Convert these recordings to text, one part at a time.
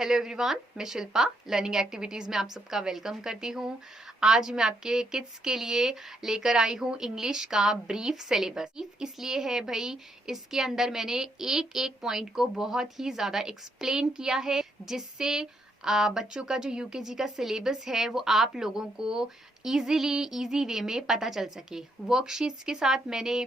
Hello everyone, मैं Shilpa learning activities में आप सबका वेलकम करती हूँ। आज मैं आपके किड्स के लिए लेकर आई हूँ इंग्लिश का ब्रीफ सिलेबस। इसलिए है भाई, इसके अंदर मैंने एक एक पॉइंट को बहुत ही ज़्यादा एक्सप्लेन किया है, जिससे बच्चों का जो यूकेजी का सिलेबस है वो आप लोगों को इजी वे में पता चल सके। वर्कशीट्स के साथ मैंने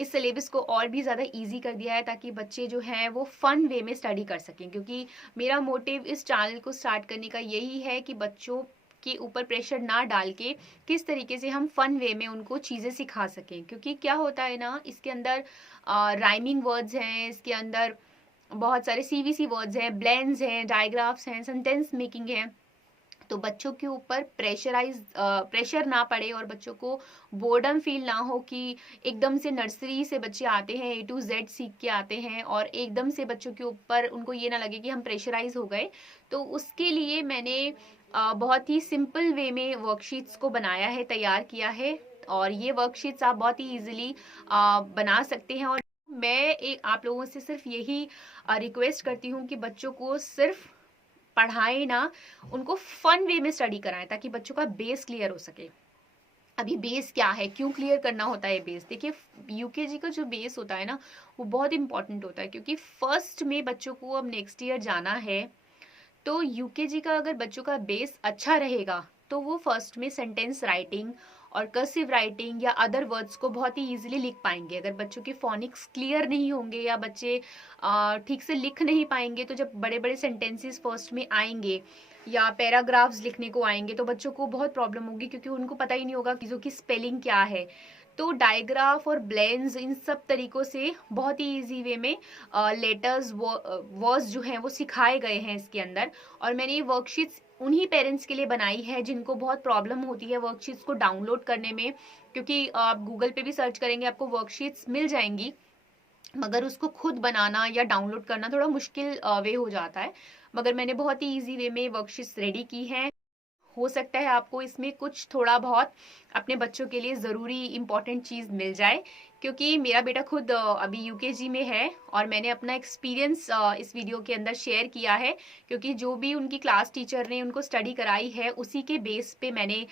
इस सिलेबस को और भी ज़्यादा इजी कर दिया है, ताकि बच्चे जो हैं वो फन वे में स्टडी कर सकें। क्योंकि मेरा मोटिव इस चैनल को स्टार्ट करने का यही है कि बच्चों के ऊपर प्रेशर ना डाल के किस तरीके से हम फन वे में उनको चीज़ें सिखा सकें। क्योंकि क्या होता है ना, इसके अंदर राइमिंग वर्ड्स हैं, इसके अंदर बहुत सारे सीवीसी वर्ड्स हैं, ब्लेंड्स हैं, डायग्राफ्स हैं, सेंटेंस मेकिंग है। तो बच्चों के ऊपर प्रेशर ना पड़े और बच्चों को बोर्डम फील ना हो कि एकदम से नर्सरी से बच्चे आते हैं, A to Z सीख के आते हैं और एकदम से बच्चों के ऊपर उनको ये ना लगे कि हम प्रेशराइज हो गए। तो उसके लिए मैंने बहुत ही सिंपल वे में वर्कशीट्स को बनाया है, तैयार किया है। और ये वर्कशीट्स आप बहुत ही इजीली बना सकते हैं। और मैं आप लोगों से सिर्फ यही रिक्वेस्ट करती हूँ कि बच्चों को सिर्फ पढ़ाएं ना, उनको फन वे में स्टडी कराएं, ताकि बच्चों का बेस क्लियर हो सके। अभी बेस क्या है, क्यों क्लियर करना होता है बेस? देखिए, यूकेजी का जो बेस होता है ना, वो बहुत इंपॉर्टेंट होता है। क्योंकि फर्स्ट में बच्चों को अब नेक्स्ट ईयर जाना है, तो यूकेजी का अगर बच्चों का बेस अच्छा रहेगा तो वो फर्स्ट में सेंटेंस राइटिंग और कर्सिव राइटिंग या अदर वर्ड्स को बहुत ही इजीली लिख पाएंगे। अगर बच्चों के फोनिक्स क्लियर नहीं होंगे या बच्चे ठीक से लिख नहीं पाएंगे, तो जब बड़े बड़े सेंटेंसेस फर्स्ट में आएंगे या पैराग्राफ्स लिखने को आएंगे तो बच्चों को बहुत प्रॉब्लम होगी, क्योंकि उनको पता ही नहीं होगा चीज़ों की स्पेलिंग क्या है। तो डायग्राफ और ब्लेंड्स, इन सब तरीकों से बहुत ही इजी वे में लेटर्स वर्ड्स जो हैं वो सिखाए गए हैं इसके अंदर। और मैंने ये वर्कशीट्स उन्हीं पेरेंट्स के लिए बनाई है जिनको बहुत प्रॉब्लम होती है वर्कशीट्स को डाउनलोड करने में। क्योंकि आप गूगल पे भी सर्च करेंगे, आपको वर्कशीट्स मिल जाएंगी, मगर उसको खुद बनाना या डाउनलोड करना थोड़ा मुश्किल वे हो जाता है। मगर मैंने बहुत ही इजी वे में वर्कशीट्स रेडी की हैं। हो सकता है आपको इसमें कुछ थोड़ा बहुत अपने बच्चों के लिए ज़रूरी इंपॉर्टेंट चीज़ मिल जाए। क्योंकि मेरा बेटा खुद अभी यूकेजी में है और मैंने अपना एक्सपीरियंस इस वीडियो के अंदर शेयर किया है। क्योंकि जो भी उनकी क्लास टीचर ने उनको स्टडी कराई है, उसी के बेस पे मैंने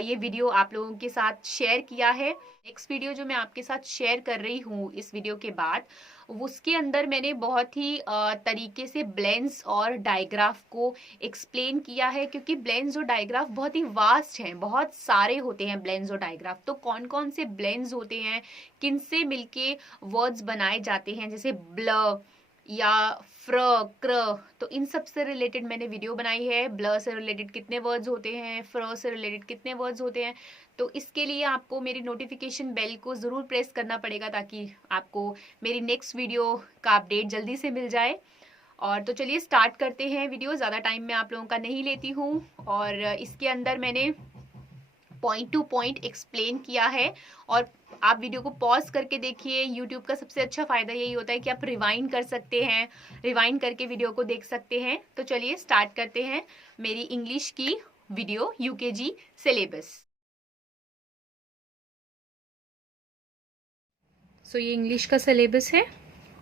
ये वीडियो आप लोगों के साथ शेयर किया है। नेक्स्ट वीडियो जो मैं आपके साथ शेयर कर रही हूँ इस वीडियो के बाद, उसके अंदर मैंने बहुत ही तरीके से ब्लेंड्स और डायग्राफ को एक्सप्लेन किया है। क्योंकि ब्लेंड्स और डायग्राफ बहुत ही वास्ट हैं, बहुत सारे होते हैं ब्लेंड्स और डायग्राफ। तो कौन कौन से ब्लेंड्स होते हैं, किनसे मिलके वर्ड्स बनाए जाते हैं, जैसे ब्ल या फ्र, क्र, तो इन सब से रिलेटेड मैंने वीडियो बनाई है। ब्ल से रिलेटेड कितने वर्ड्स होते हैं, फ्र से रिलेटेड कितने वर्ड्स होते हैं। तो इसके लिए आपको मेरी नोटिफिकेशन बेल को ज़रूर प्रेस करना पड़ेगा, ताकि आपको मेरी नेक्स्ट वीडियो का अपडेट जल्दी से मिल जाए। और तो चलिए स्टार्ट करते हैं वीडियो। ज़्यादा टाइम मैं आप लोगों का नहीं लेती हूँ। और इसके अंदर मैंने पॉइंट टू पॉइंट एक्सप्लेन किया है। और आप वीडियो को पॉज करके देखिए। यूट्यूब का सबसे अच्छा फ़ायदा यही होता है कि आप रिवाइंड कर सकते हैं, रिवाइंड करके वीडियो को देख सकते हैं। तो चलिए स्टार्ट करते हैं मेरी इंग्लिश की वीडियो, यूकेजी सिलेबस। सो ये इंग्लिश का सिलेबस है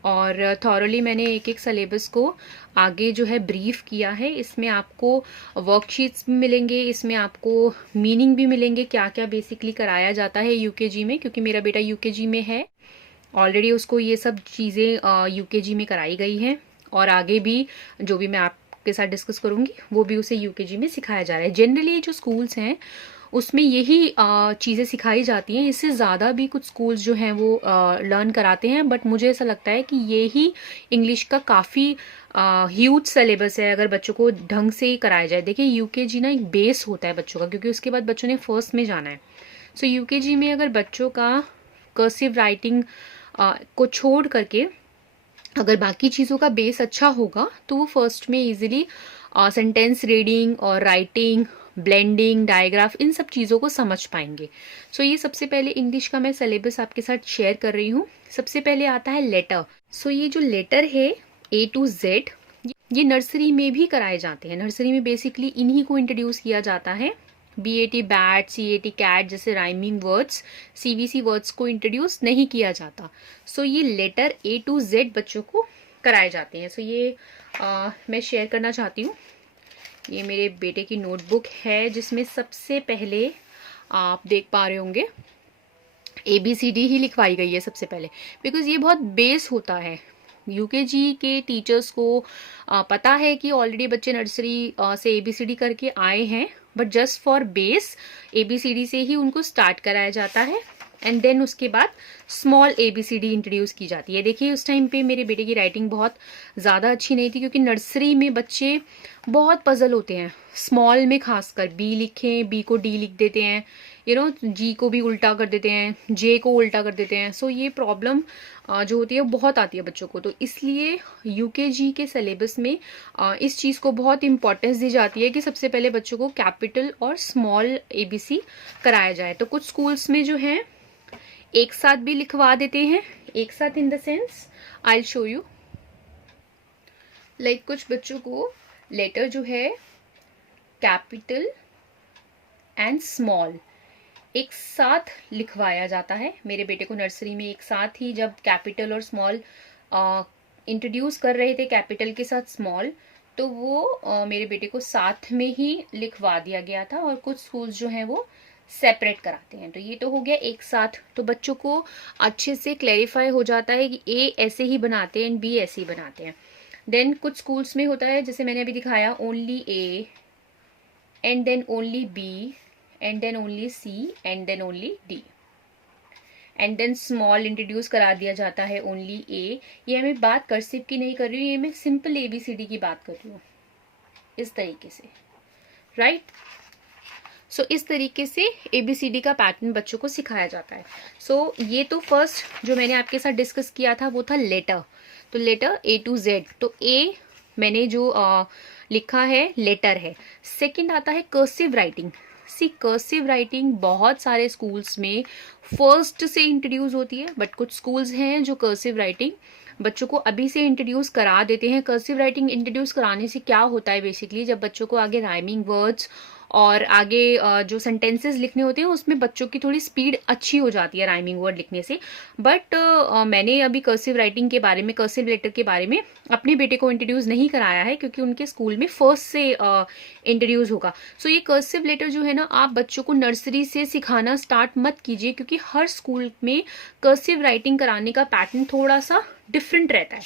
और थॉरली मैंने एक एक सिलेबस को आगे जो है ब्रीफ किया है। इसमें आपको वर्कशीट्स भी मिलेंगे, इसमें आपको मीनिंग भी मिलेंगे, क्या क्या बेसिकली कराया जाता है यूकेजी में। क्योंकि मेरा बेटा यूकेजी में है, ऑलरेडी उसको ये सब चीज़ें यूकेजी में कराई गई हैं। और आगे भी जो भी मैं आपके साथ डिस्कस करूँगी वो भी उसे यूकेजी में सिखाया जा रहा है। जनरली जो स्कूल्स हैं उसमें यही चीज़ें सिखाई जाती हैं। इससे ज़्यादा भी कुछ स्कूल्स जो हैं वो लर्न कराते हैं, बट मुझे ऐसा लगता है कि ये ही इंग्लिश का काफ़ी ह्यूज सिलेबस है अगर बच्चों को ढंग से ही कराया जाए। देखिए, यूकेजी ना एक बेस होता है बच्चों का, क्योंकि उसके बाद बच्चों ने फर्स्ट में जाना है। सो यूकेजी में अगर बच्चों का कर्सिव राइटिंग को छोड़ करके अगर बाकी चीज़ों का बेस अच्छा होगा तो वो फर्स्ट में इजीली सेंटेंस रीडिंग और राइटिंग, ब्लेंडिंग, डायग्राफ, इन सब चीज़ों को समझ पाएंगे। सो ये सबसे पहले इंग्लिश का मैं सिलेबस आपके साथ शेयर कर रही हूँ। सबसे पहले आता है लेटर। सो ये जो लेटर है A to Z, ये नर्सरी में भी कराए जाते हैं। नर्सरी में बेसिकली इन्हीं को इंट्रोड्यूस किया जाता है। BAT बैट, CAT कैट जैसे राइमिंग वर्ड्स, CVC वर्ड्स को इंट्रोड्यूस नहीं किया जाता। सो ये लेटर A to Z बच्चों को कराए जाते हैं। सो ये मैं शेयर करना चाहती हूँ। ये मेरे बेटे की नोटबुक है जिसमें सबसे पहले आप देख पा रहे होंगे ABCD ही लिखवाई गई है सबसे पहले, बिकॉज ये बहुत बेस होता है। यूकेजी के टीचर्स को पता है कि ऑलरेडी बच्चे नर्सरी से ABCD करके आए हैं, but just for base ABCD से ही उनको स्टार्ट कराया जाता है एंड देन उसके बाद स्मॉल ABCD इंट्रोड्यूस की जाती है। देखिए उस टाइम पे मेरे बेटे की राइटिंग बहुत ज़्यादा अच्छी नहीं थी, क्योंकि नर्सरी में बच्चे बहुत पजल होते हैं। स्मॉल में खासकर B लिखें, B को D लिख देते हैं, G को भी उल्टा कर देते हैं, J को उल्टा कर देते हैं। सो ये प्रॉब्लम जो होती है वो बहुत आती है बच्चों को। तो इसलिए यूकेजी के सिलेबस में इस चीज़ को बहुत इंपॉर्टेंस दी जाती है कि सबसे पहले बच्चों को कैपिटल और स्मॉल ABC कराया जाए। तो कुछ स्कूल्स में जो है एक साथ भी लिखवा देते हैं, एक साथ in the sense I will show you. Like कुछ बच्चों को लेटर जो है कैपिटल एंड स्मॉल एक साथ लिखवाया जाता है। मेरे बेटे को नर्सरी में एक साथ ही जब कैपिटल और स्मॉल इंट्रोड्यूस कर रहे थे, कैपिटल के साथ स्मॉल, तो वो मेरे बेटे को साथ में ही लिखवा दिया गया था। और कुछ स्कूल्स जो हैं वो सेपरेट कराते हैं। तो ये तो हो गया एक साथ, तो बच्चों को अच्छे से क्लैरिफाई हो जाता है कि A ऐसे ही बनाते हैं एंड B ऐसे ही बनाते हैं। देन कुछ स्कूल्स में होता है, जैसे मैंने अभी दिखाया, only A and then only B and then only C and then only D and then small introduce करा दिया जाता है, ओनली A। ये मैं बात कर्सिव की नहीं कर रही हूँ, ये मैं सिंपल ABCD की बात कर रही हूँ, इस तरीके से, राइट। सो इस तरीके से ABCD का पैटर्न बच्चों को सिखाया जाता है। सो ये तो फर्स्ट जो मैंने आपके साथ डिस्कस किया था वो था लेटर। तो लेटर A to Z, तो A मैंने जो लिखा है लेटर है। सेकंड आता है कर्सिव राइटिंग। सी कर्सिव राइटिंग बहुत सारे स्कूल्स में फर्स्ट से इंट्रोड्यूस होती है, बट कुछ स्कूल्स हैं जो कर्सिव राइटिंग बच्चों को अभी से इंट्रोड्यूस करा देते हैं। कर्सिव राइटिंग इंट्रोड्यूस कराने से क्या होता है, बेसिकली जब बच्चों को आगे राइमिंग वर्ड्स और आगे जो सेंटेंसेस लिखने होते हैं उसमें बच्चों की थोड़ी स्पीड अच्छी हो जाती है राइमिंग वर्ड लिखने से। बट मैंने अभी कर्सिव राइटिंग के बारे में, कर्सिव लेटर के बारे में अपने बेटे को इंट्रोड्यूस नहीं कराया है, क्योंकि उनके स्कूल में फर्स्ट से इंट्रोड्यूस होगा। सो ये कर्सिव लेटर जो है ना, आप बच्चों को नर्सरी से सिखाना स्टार्ट मत कीजिए, क्योंकि हर स्कूल में कर्सिव राइटिंग कराने का पैटर्न थोड़ा सा डिफरेंट रहता है।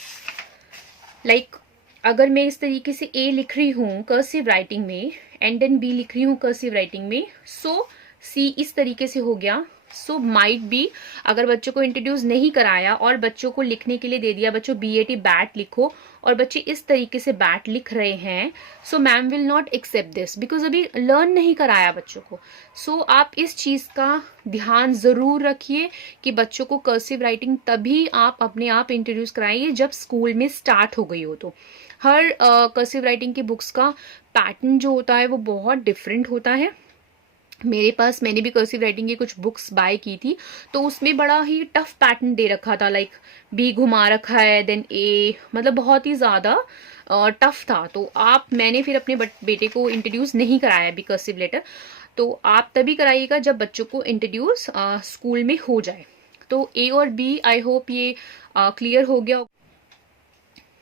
लाइक अगर मैं इस तरीके से A लिख रही हूँ कर्सिव राइटिंग में एंड देन B लिख रही हूँ कर्सिव राइटिंग में, सो C इस तरीके से हो गया। सो माइट बी अगर बच्चों को इंट्रोड्यूस नहीं कराया और बच्चों को लिखने के लिए दे दिया, बच्चों BAT बैट लिखो, और बच्चे इस तरीके से बैट लिख रहे हैं, so ma'am will not accept this, because अभी लर्न नहीं कराया बच्चों को। सो आप इस चीज़ का ध्यान ज़रूर रखिए कि बच्चों को कर्सिव राइटिंग तभी आप अपने आप इंट्रोड्यूस कराइए जब स्कूल में स्टार्ट हो गई हो। तो हर कर्सिव राइटिंग की बुक्स का पैटर्न जो होता है वो बहुत डिफरेंट होता है। मेरे पास, मैंने भी कर्सिव राइटिंग की कुछ बुक्स बाय की थी, तो उसमें बड़ा ही टफ पैटर्न दे रखा था, लाइक B घुमा रखा है देन A, मतलब बहुत ही ज़्यादा टफ था। तो मैंने फिर अपने बेटे को इंट्रोड्यूस नहीं कराया भी कर्सिव लेटर। तो आप तभी कराइएगा जब बच्चों को इंट्रोड्यूस स्कूल में हो जाए। तो A और B आई होप ये क्लियर हो गया।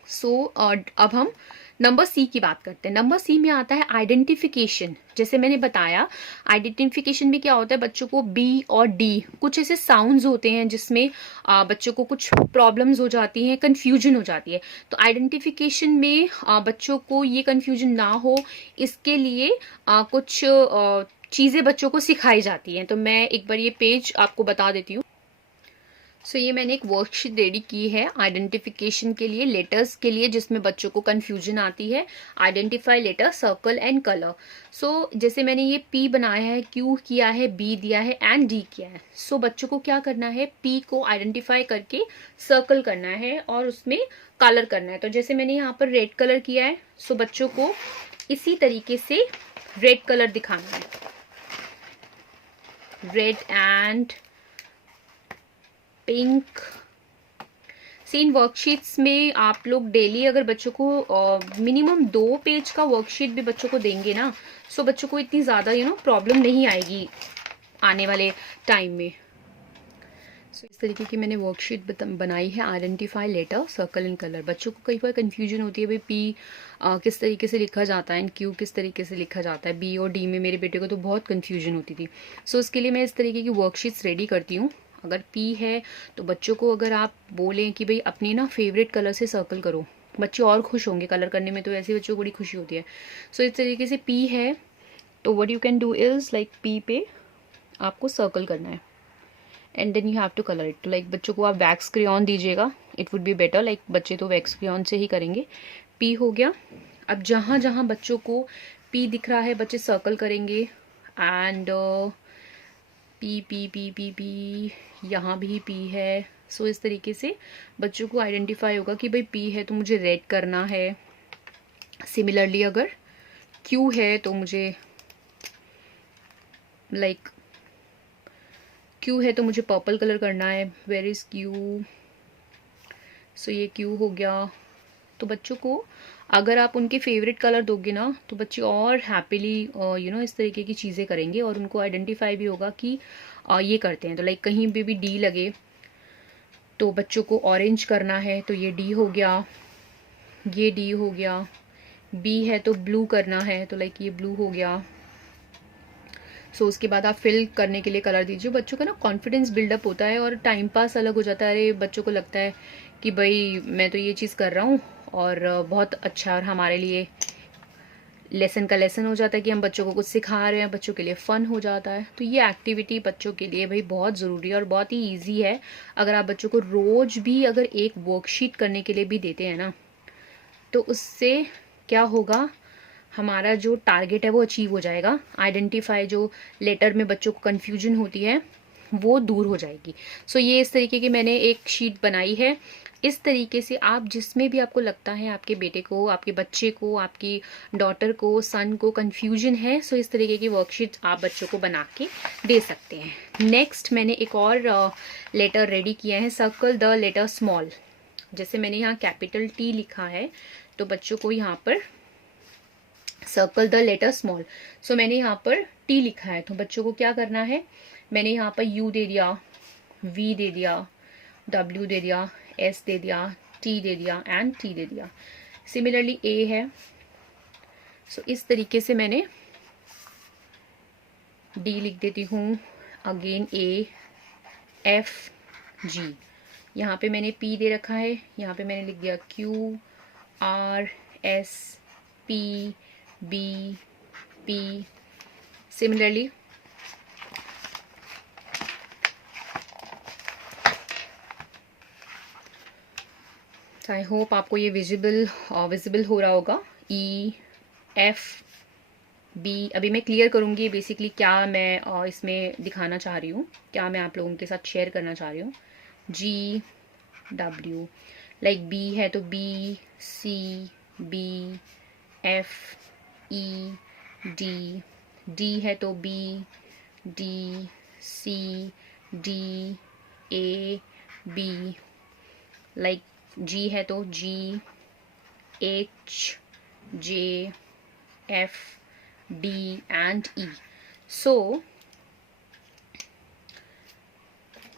सो अब हम नंबर C की बात करते हैं। नंबर C में आता है आइडेंटिफिकेशन। जैसे मैंने बताया, आइडेंटिफिकेशन में क्या होता है, बच्चों को B और D कुछ ऐसे साउंड्स होते हैं जिसमें बच्चों को कुछ प्रॉब्लम्स हो जाती हैं, कंफ्यूजन हो जाती है। तो आइडेंटिफिकेशन में बच्चों को ये कंफ्यूजन ना हो, इसके लिए कुछ चीज़ें बच्चों को सिखाई जाती हैं। तो मैं एक बार ये पेज आपको बता देती हूँ। सो ये मैंने एक वर्कशीट रेडी की है आइडेंटिफिकेशन के लिए, लेटर्स के लिए, जिसमें बच्चों को कंफ्यूजन आती है। Identify letter, circle and colour. So जैसे मैंने ये P बनाया है, Q किया है, B दिया है एंड D किया है। सो बच्चों को क्या करना है, P को आइडेंटिफाई करके सर्कल करना है और उसमें कलर करना है। तो जैसे मैंने यहाँ पर रेड कलर किया है, सो बच्चों को इसी तरीके से रेड कलर दिखाना है, red and pink. In worksheets में आप लोग डेली अगर बच्चों को मिनिमम 2 पेज का वर्कशीट भी बच्चों को देंगे ना, सो बच्चों को इतनी ज़्यादा प्रॉब्लम नहीं आएगी आने वाले टाइम में। इस तरीके की मैंने वर्कशीट बनाई है, identify letter circle and colour. बच्चों को कई बार कन्फ्यूजन होती है भाई पी किस तरीके से लिखा जाता है एंड क्यू किस तरीके से लिखा जाता है। बी और डी में मेरे बेटे को तो बहुत कन्फ्यूजन होती थी। सो इसके लिए मैं इस तरीके की वर्कशीट्स रेडी करती हूँ। अगर पी है तो बच्चों को अगर आप बोलें कि भाई अपनी ना फेवरेट कलर से सर्कल करो, बच्चे और खुश होंगे कलर करने में, तो ऐसे बच्चों को बड़ी खुशी होती है। सो इस तरीके से पी है तो what you can do is like P पे आपको सर्कल करना है and then you have to colour it. तो लाइक बच्चों को आप वैक्स क्रेयॉन दीजिएगा, it would be better. Like बच्चे तो वैक्स क्रेयॉन से ही करेंगे। पी हो गया। अब जहाँ जहाँ बच्चों को पी दिख रहा है बच्चे सर्कल करेंगे and P P P P P, यहाँ भी पी है। सो इस तरीके से बच्चों को आइडेंटिफाई होगा कि भाई पी है तो मुझे रेड करना है। सिमिलरली अगर क्यू है तो मुझे लाइक क्यू है तो मुझे पर्पल कलर करना है। Where is Q? सो ये क्यू हो गया। तो बच्चों को अगर आप उनके फेवरेट कलर दोगे ना तो बच्चे और हैप्पीली इस तरीके की चीज़ें करेंगे और उनको आइडेंटिफाई भी होगा कि ये करते हैं। तो लाइक कहीं पे भी डी लगे तो बच्चों को ऑरेंज करना है तो ये डी हो गया, ये डी हो गया। बी है तो ब्लू करना है तो लाइक ये ब्लू हो गया। सो उसके बाद आप फिल करने के लिए कलर दीजिए। बच्चों का ना कॉन्फिडेंस बिल्डअप होता है और टाइम पास अलग हो जाता है। अरे बच्चों को लगता है कि भाई मैं तो ये चीज़ कर रहा हूँ और बहुत अच्छा, और हमारे लिए लेसन का लेसन हो जाता है कि हम बच्चों को कुछ सिखा रहे हैं, बच्चों के लिए फ़न हो जाता है। तो ये एक्टिविटी बच्चों के लिए भाई बहुत ज़रूरी है और बहुत ही ईजी है। अगर आप बच्चों को रोज़ भी अगर एक वर्कशीट करने के लिए भी देते हैं ना तो उससे क्या होगा, हमारा जो टारगेट है वो अचीव हो जाएगा। आइडेंटिफाई जो लेटर में बच्चों को कन्फ्यूजन होती है वो दूर हो जाएगी। सो ये इस तरीके की मैंने एक शीट बनाई है। इस तरीके से आप जिसमें भी आपको लगता है आपके बेटे को, आपके बच्चे को, आपकी डॉटर को, सन को कन्फ्यूजन है, सो इस तरीके की वर्कशीट आप बच्चों को बना के दे सकते हैं। नेक्स्ट मैंने एक और लेटर रेडी किया है, सर्कल द लेटर स्मॉल। जैसे मैंने यहाँ कैपिटल टी लिखा है तो बच्चों को यहाँ पर सर्कल द लेटर स्मॉल। सो मैंने यहाँ पर टी लिखा है तो बच्चों को क्या करना है, मैंने यहाँ पर यू दे दिया, वी दे दिया, डब्ल्यू दे दिया, एस दे दिया, टी दे दिया एंड टी दे दिया। सिमिलरली ए है। सो इस तरीके से मैंने डी लिख देती हूँ, अगेन ए, एफ, जी। यहाँ पे मैंने पी दे रखा है, यहाँ पे मैंने लिख दिया Q, R, S, P, B, P. Similarly I hope आपको ये विजिबल हो रहा होगा। E, F, B. अभी मैं क्लियर करूँगी बेसिकली क्या मैं इसमें दिखाना चाह रही हूँ, क्या मैं आप लोगों के साथ शेयर करना चाह रही हूँ। जी, डब्ल्यू। लाइक बी है तो B, C, B, F, E, D. D है तो B, D, C, D, A, B. Like G है तो G, H, J, F, D and E. So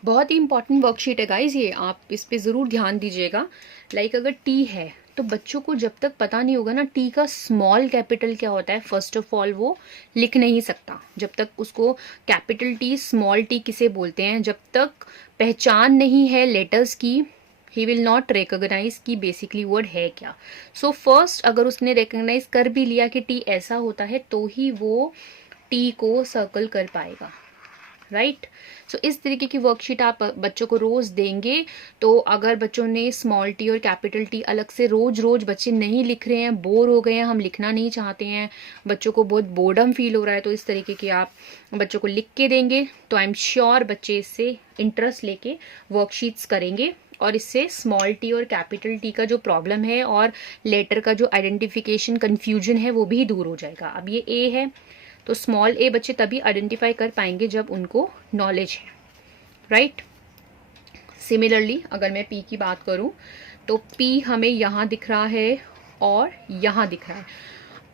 बहुत ही इंपॉर्टेंट वर्कशीट है गाइज ये, आप इस पे ज़रूर ध्यान दीजिएगा। लाइक अगर टी है तो बच्चों को जब तक पता नहीं होगा ना टी का स्मॉल कैपिटल क्या होता है, फर्स्ट ऑफ ऑल वो लिख नहीं सकता। जब तक उसको कैपिटल टी स्मॉल टी किसे बोलते हैं, जब तक पहचान नहीं है लेटर्स की, ही विल नॉट रिकॉग्नाइज कि बेसिकली वर्ड है क्या। सो फर्स्ट अगर उसने रिकॉग्नाइज कर भी लिया कि टी ऐसा होता है तो ही वो टी को सर्कल कर पाएगा, राइट। सो इस तरीके की वर्कशीट आप बच्चों को रोज देंगे तो अगर बच्चों ने स्मॉल टी और कैपिटल टी अलग से रोज बच्चे नहीं लिख रहे हैं, बोर हो गए हैं, हम लिखना नहीं चाहते हैं, बच्चों को बहुत बोर्डम फील हो रहा है, तो इस तरीके के आप बच्चों को लिख के देंगे तो आई एम श्योर बच्चे इससे इंटरेस्ट लेके वर्कशीट्स करेंगे और इससे स्मॉल टी और कैपिटल टी का जो प्रॉब्लम है और लेटर का जो आइडेंटिफिकेशन कन्फ्यूजन है वो भी दूर हो जाएगा। अब ये ए है तो स्मॉल ए बच्चे तभी आइडेंटिफाई कर पाएंगे जब उनको नॉलेज है, राइट। सिमिलरली अगर मैं पी की बात करूं तो पी हमें यहाँ दिख रहा है और यहाँ दिख रहा है।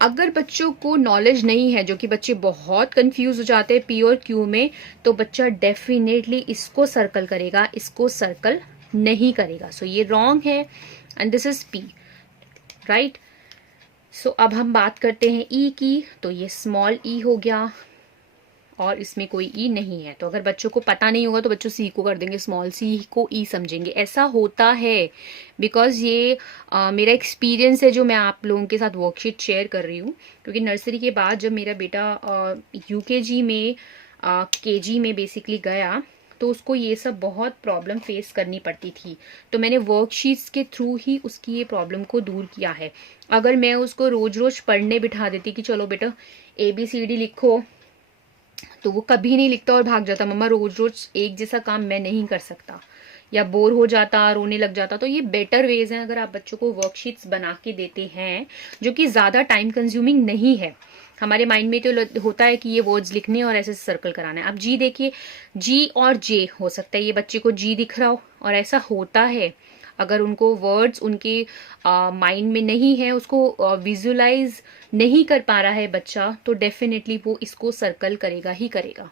अगर बच्चों को नॉलेज नहीं है, जो कि बच्चे बहुत कंफ्यूज हो जाते हैं पी और क्यू में, तो बच्चा डेफिनेटली इसको सर्कल करेगा, इसको सर्कल नहीं करेगा। सो ये रॉन्ग है and this is P, right. So अब हम बात करते हैं ई की। तो ये स्मॉल ई हो गया और इसमें कोई ई नहीं है। तो अगर बच्चों को पता नहीं होगा तो बच्चों सी को कर देंगे स्मॉल, सी को ई समझेंगे। ऐसा होता है बिकॉज ये मेरा एक्सपीरियंस है जो मैं आप लोगों के साथ वर्कशीट शेयर कर रही हूँ। क्योंकि नर्सरी के बाद जब मेरा बेटा यूकेजी में केजी में बेसिकली गया, तो उसको ये सब बहुत प्रॉब्लम फेस करनी पड़ती थी। तो मैंने वर्कशीट्स के थ्रू ही उसकी ये प्रॉब्लम को दूर किया है। अगर मैं उसको रोज रोज पढ़ने बिठा देती कि चलो बेटा ABCD लिखो, तो वो कभी नहीं लिखता और भाग जाता, मम्मा रोज रोज एक जैसा काम मैं नहीं कर सकता, या बोर हो जाता, रोने लग जाता। तो ये बेटर वेज हैं अगर आप बच्चों को वर्कशीट्स बना के देते हैं जो कि ज्यादा टाइम कंज्यूमिंग नहीं है। हमारे माइंड में तो होता है कि ये वर्ड्स लिखने और ऐसे सर्कल कराना है। अब जी देखिए, जी और जे हो सकता है ये बच्चे को जी दिख रहा हो, और ऐसा होता है अगर उनको वर्ड्स उनके माइंड में नहीं है, उसको विजुअलाइज नहीं कर पा रहा है बच्चा, तो डेफिनेटली वो इसको सर्कल करेगा ही करेगा।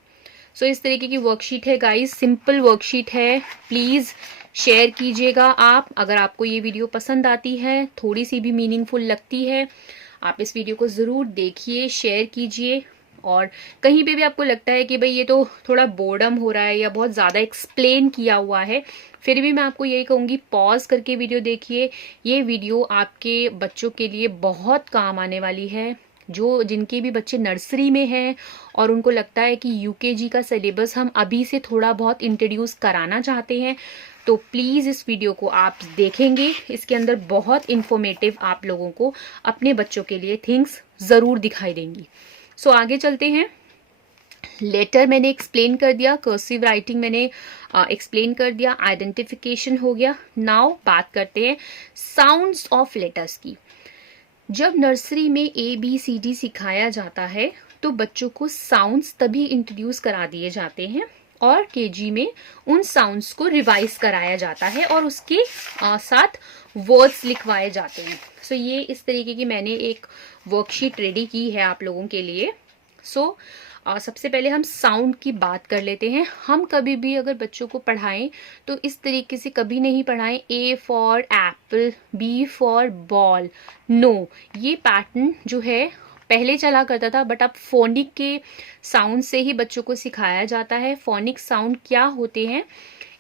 सो इस तरीके की वर्कशीट है गाइस, सिंपल वर्कशीट है। प्लीज शेयर कीजिएगा आप। अगर आपको ये वीडियो पसंद आती है, थोड़ी सी भी मीनिंगफुल लगती है, आप इस वीडियो को जरूर देखिए, शेयर कीजिए। और कहीं पे भी आपको लगता है कि भाई ये तो थोड़ा बोर्डम हो रहा है या बहुत ज्यादा एक्सप्लेन किया हुआ है, फिर भी मैं आपको यही कहूंगी पॉज करके वीडियो देखिए। ये वीडियो आपके बच्चों के लिए बहुत काम आने वाली है। जो जिनके भी बच्चे नर्सरी में हैं और उनको लगता है कि यूकेजी का सिलेबस हम अभी से थोड़ा बहुत इंट्रोड्यूस कराना चाहते हैं, तो प्लीज इस वीडियो को आप देखेंगे। इसके अंदर बहुत इंफॉर्मेटिव आप लोगों को अपने बच्चों के लिए थिंग्स जरूर दिखाई देंगी। सो आगे चलते हैं। लेटर मैंने एक्सप्लेन कर दिया, कर्सिव राइटिंग मैंने एक्सप्लेन कर दिया, आइडेंटिफिकेशन हो गया। नाउ बात करते हैं साउंड्स ऑफ लेटर्स की। जब नर्सरी में ABCD सिखाया जाता है तो बच्चों को साउंड्स तभी इंट्रोड्यूस करा दिए जाते हैं, और केजी में उन साउंड्स को रिवाइज कराया जाता है और उसके साथ वर्ड्स लिखवाए जाते हैं। सो ये इस तरीके की मैंने एक वर्कशीट रेडी की है आप लोगों के लिए। सो सबसे पहले हम साउंड की बात कर लेते हैं। हम कभी भी अगर बच्चों को पढ़ाएं तो इस तरीके से कभी नहीं पढ़ाएं A for apple, B for ball. No, ये पैटर्न जो है पहले चला करता था, बट अब फोनिक के साउंड से ही बच्चों को सिखाया जाता है। फोनिक साउंड क्या होते हैं,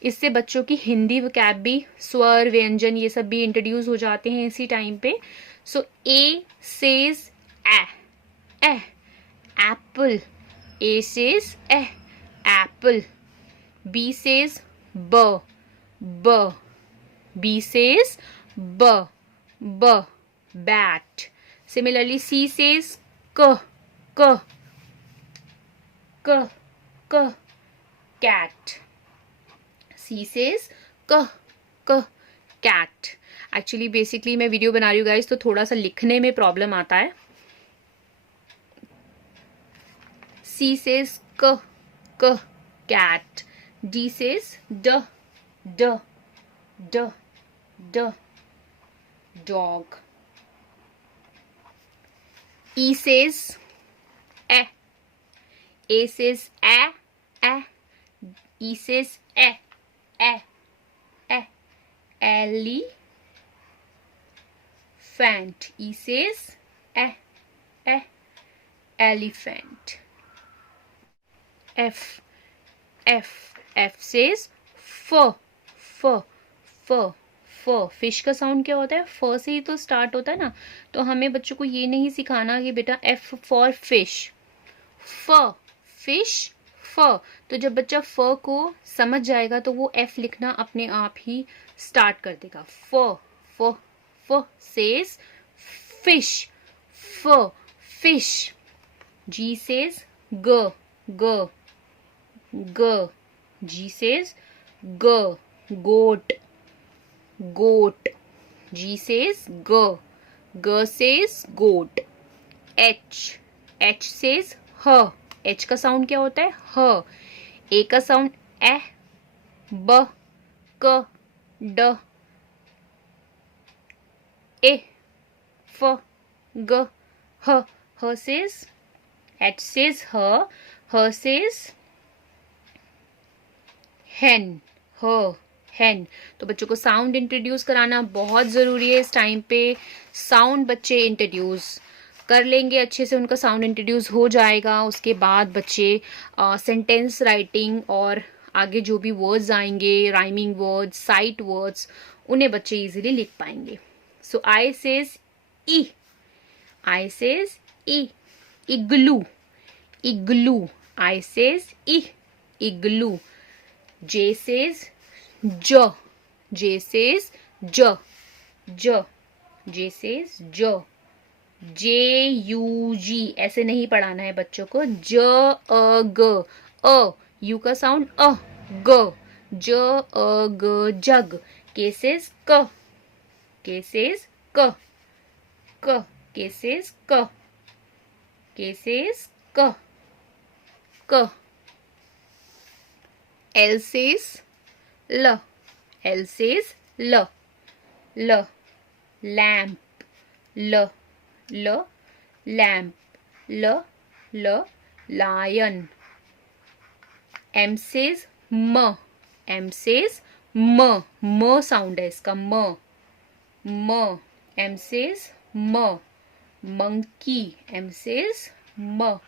इससे बच्चों की हिंदी वोकैब भी, स्वर, व्यंजन, ये सब भी इंट्रोड्यूस हो जाते हैं इसी टाइम पे। सो A says A, apple. A says apple. B says b, b. B says b, b, bat. Similarly, C says k, k, k, k, cat. C says k, k, cat. Actually basically मैं video बना रही हूँ guys, तो थोड़ा सा लिखने में problem आता है। C says k, k, cat. D says d, d, d, d, dog. E says e. A says a, a. E says e, e, e. Elephant. E says e, e. Elephant. F, F, F says f, f, f, f. Fish का sound क्या होता है, फ से ही तो start होता है ना। तो हमें बच्चों को ये नहीं सिखाना कि बेटा F फॉर फिश, फ, फिश, फ। तो जब बच्चा फ को समझ जाएगा तो वो F लिखना अपने आप ही स्टार्ट कर देगा। फ, फ, फ सेज फिश, फ, fish. G says g, g, g. G says g, goat, goat. G says g, g says goat. H, H says h. H का साउंड क्या होता है, ह। A का साउंड ए, ब, क, ड, ए, फ, ग, ह, ह says H says her says hen, her, hen। तो बच्चों को साउंड इंट्रोड्यूस कराना बहुत ज़रूरी है इस टाइम पे। साउंड बच्चे इंट्रोड्यूस कर लेंगे अच्छे से, उनका साउंड इंट्रोड्यूस हो जाएगा, उसके बाद बच्चे सेंटेंस राइटिंग और आगे जो भी वर्ड्स आएंगे, राइमिंग वर्ड्स, साइट वर्ड्स, उन्हें बच्चे इजीली लिख पाएंगे। So I says E, I says e, igloo, igloo. I says e, igloo. J says j, J says j, j. J says j. J U G ऐसे नहीं पढ़ाना है बच्चों को। ज अ ग, अ यू का साउंड अ, ग, ज अ ग जग। K says क, K says क, क, K says क, K says क, क। L says ल, L says ल, ल, lamp, ल, ल, lamp, ल, ल, lion। M says म, M says म, म साउंड है इसका, म, म। M says म, monkey, M says m,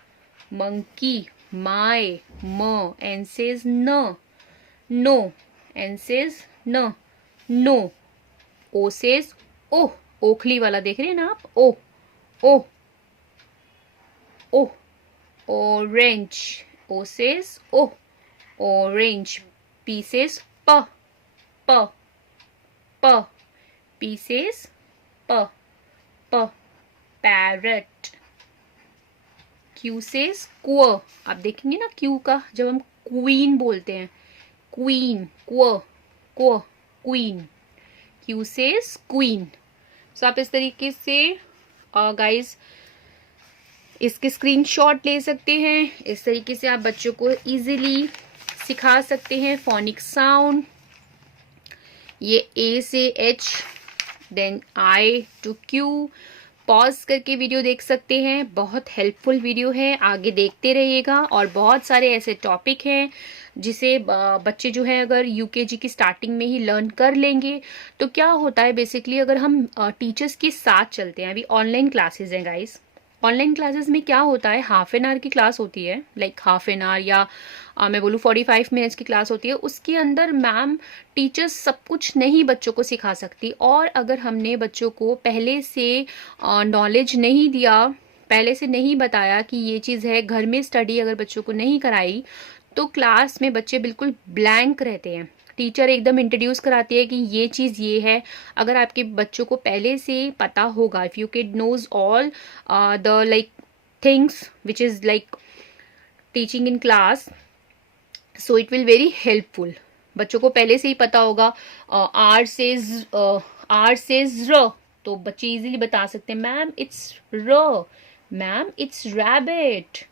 monkey। My, m, N says न, no, N says न, no। O says ओ, ओखली वाला देख रहे हैं ना आप, ओ, ओ, ओ, orange। O says ओ, orange। P says प, प, प। P says प, प, parrot। Q says क्व, आप देखेंगे ना Q का, जब हम क्वीन बोलते हैं, क्वीन, क्व, क्व, queen. Q says queen. So आप इस तरीके से गाइस इसके स्क्रीनशॉट ले सकते हैं। इस तरीके से आप बच्चों को इजीली सिखा सकते हैं फोनिक साउंड। ये A से H, then I to Q। Pause करके वीडियो देख सकते हैं, बहुत हेल्पफुल वीडियो है, आगे देखते रहिएगा। और बहुत सारे ऐसे टॉपिक हैं जिसे बच्चे जो है अगर यूकेजी की स्टार्टिंग में ही लर्न कर लेंगे तो क्या होता है बेसिकली, अगर हम टीचर्स के साथ चलते हैं, अभी ऑनलाइन क्लासेस हैं गाइस, ऑनलाइन क्लासेस में क्या होता है, हाफ एन आवर की क्लास होती है, लाइक हाफ एन आवर या मैं बोलूँ 45 मिनट्स की क्लास होती है। उसके अंदर मैम टीचर्स सब कुछ नहीं बच्चों को सिखा सकती। और अगर हमने बच्चों को पहले से नॉलेज नहीं दिया, पहले से नहीं बताया कि ये चीज़ है, घर में स्टडी अगर बच्चों को नहीं कराई, तो क्लास में बच्चे बिल्कुल ब्लैंक रहते हैं। टीचर एकदम इंट्रोड्यूस कराती है कि ये चीज़ ये है। अगर आपके बच्चों को पहले से पता होगा, if you kid knows all the like things which is like teaching in class, so it will very helpful. बच्चों को पहले से ही पता होगा आर सेज र, तो बच्चे इजीली बता सकते हैं मैम इट्स र, ma'am it's rabbit,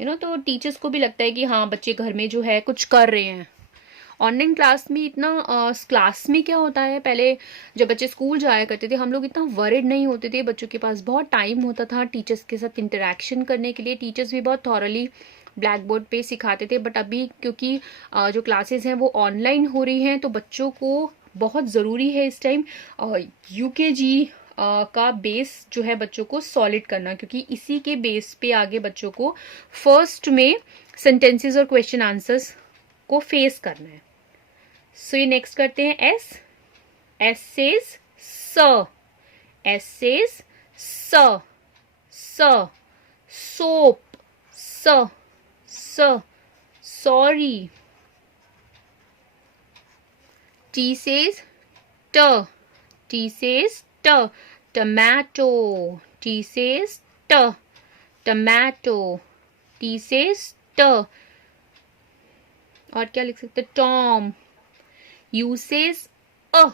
you know. तो टीचर्स को भी लगता है कि हाँ बच्चे घर में जो है कुछ कर रहे हैं। ऑनलाइन क्लास में इतना क्लास में क्या होता है, पहले जब बच्चे स्कूल जाया करते थे हम लोग इतना वरिड नहीं होते थे, बच्चों के पास बहुत टाइम होता था टीचर्स के साथ इंटरेक्शन करने के लिए, टीचर्स भी बहुत थॉरली ब्लैक बोर्ड पे सिखाते थे। बट अभी क्योंकि जो क्लासेस हैं वो ऑनलाइन हो रही हैं, तो बच्चों को बहुत ज़रूरी है इस टाइम यूकेजी का बेस जो है बच्चों को सॉलिड करना, क्योंकि इसी के बेस पे आगे बच्चों को फर्स्ट में सेंटेंसेस और क्वेश्चन आंसर्स को फेस करना है। सो ये नेक्स्ट करते हैं एस, एस सेज स, एस सेज स, स, सोप, स, स, सॉरी। टी सेज ट, टी सेज ट, टमाटो, टी सेज ट, टमाटो, टी सेज ट। और क्या लिख सकते, Tom. You says a,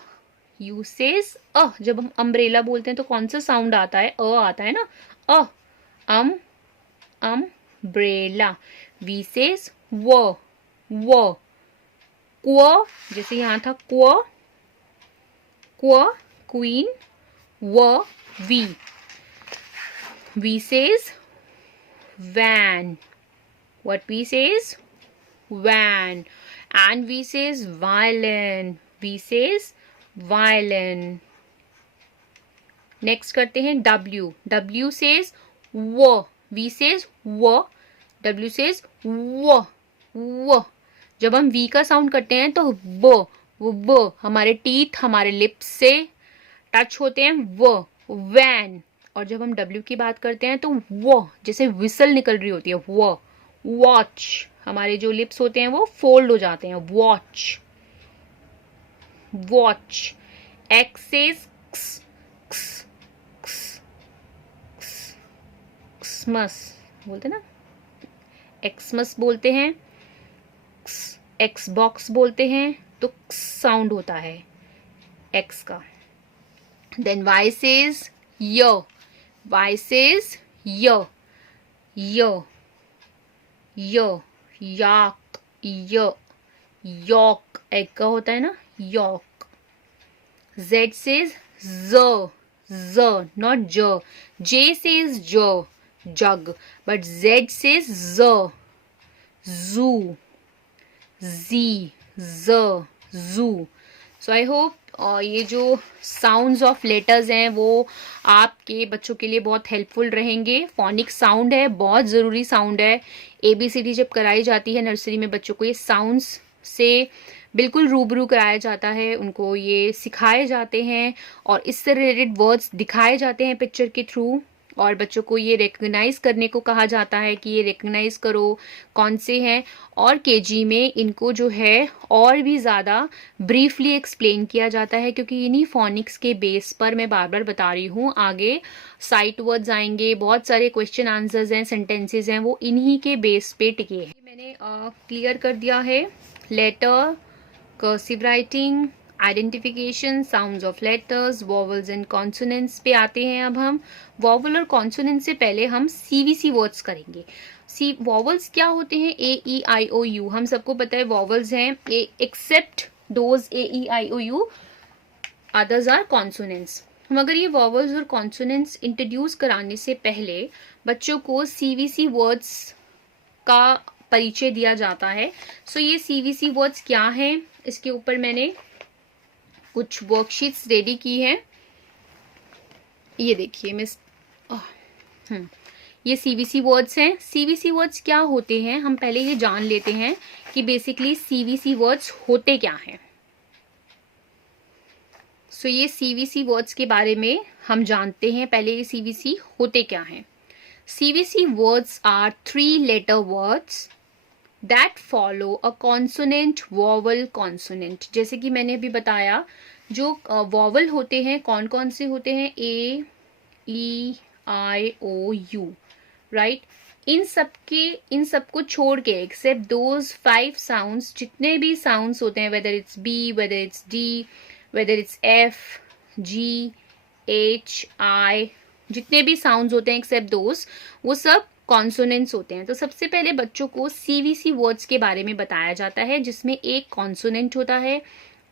you says a, जब हम अम्ब्रेला बोलते हैं तो कौन सा साउंड आता है, अ आता है ना, अ, अम्ब्रेला। वी सेज व, व, क्व, जैसे यहां था क्व, क्व, क्वीन, व, we. V says van. What V says? Van. And V says violin. V says violin. Next करते हैं W. W says w. V says w. W says w. w. जब हम V का साउंड करते हैं तो वो हमारे टीथ हमारे लिप्स से टच होते हैं वो वैन। और जब हम W की बात करते हैं तो वो जैसे विसल निकल रही होती है वो वॉच। हमारे जो लिप्स होते हैं वो फोल्ड हो जाते हैं watch watch. X says Xmas बोलते ना, एक्समस बोलते हैं, एक्स बॉक्स बोलते हैं, तो साउंड होता है एक्स का। देन वाई सेज य। वाई सेज य याक य यॉक एग का होता है ना yolk. Z says z not j। J says jug, but Z says zoo, z zoo। So I hope ये जो साउंड्स ऑफ लेटर्स हैं वो आपके बच्चों के लिए बहुत हेल्पफुल रहेंगे। फोनिक साउंड है, बहुत ज़रूरी साउंड है। ABCD जब कराई जाती है नर्सरी में बच्चों को ये साउंड्स से बिल्कुल रूबरू कराया जाता है, उनको ये सिखाए जाते हैं और इससे रिलेटेड वर्ड्स दिखाए जाते हैं पिक्चर के थ्रू। और बच्चों को ये रिकग्नाइज करने को कहा जाता है कि ये रिकग्नाइज करो कौन से हैं। और KG में इनको जो है और भी ज़्यादा ब्रीफली एक्सप्लेन किया जाता है, क्योंकि इन्हीं फोनिक्स के बेस पर मैं बार बार बता रही हूँ आगे साइट वर्ड्स आएंगे, बहुत सारे क्वेश्चन आंसर्स हैं, सेंटेंसेज हैं, वो इन्हीं के बेस पे टिके हैं। मैंने क्लियर कर दिया है letter, cursive writing, identification, sounds of letters, vowels and consonants पे आते हैं। अब हम वॉवल और कॉन्सोनेंट से पहले हम CVC वर्ड्स करेंगे। वॉवल्स क्या होते हैं? AEIOU हम सबको पता है वॉवल्स हैं, except those AEIOU, others are consonants. हम अगर ये वॉवल्स और कॉन्सोनेंट्स इंट्रोड्यूस कराने से पहले बच्चों को CVC वर्ड्स का परिचय दिया जाता है। सो ये CVC वर्ड्स क्या हैं, इसके ऊपर मैंने कुछ वर्कशीट्स रेडी की हैं। ये देखिए मिस, ये CVC वर्ड्स हैं। CVC वर्ड्स क्या होते हैं हम पहले ये जान लेते हैं कि बेसिकली CVC वर्ड्स होते क्या हैं। सो ये CVC वर्ड्स के बारे में हम जानते हैं पहले, ये CVC होते क्या हैं। CVC words are 3-letter words that follow a consonant, vowel, consonant। जैसे कि मैंने अभी बताया जो वॉवल होते हैं कौन कौन से होते हैं, A, E, I, O, U, right. इन सबको छोड़ के एक्सेप्ट दोज 5 साउंड्स, जितने भी साउंड्स होते हैं, whether it's B, whether it's D, whether it's F, G, H, I, जितने भी साउंड्स होते हैं एक्सेप्ट दोज, वो सब कॉन्सोनेंट्स होते हैं। तो सबसे पहले बच्चों को CVC वर्ड्स के बारे में बताया जाता है, जिसमें एक कॉन्सोनेंट होता है,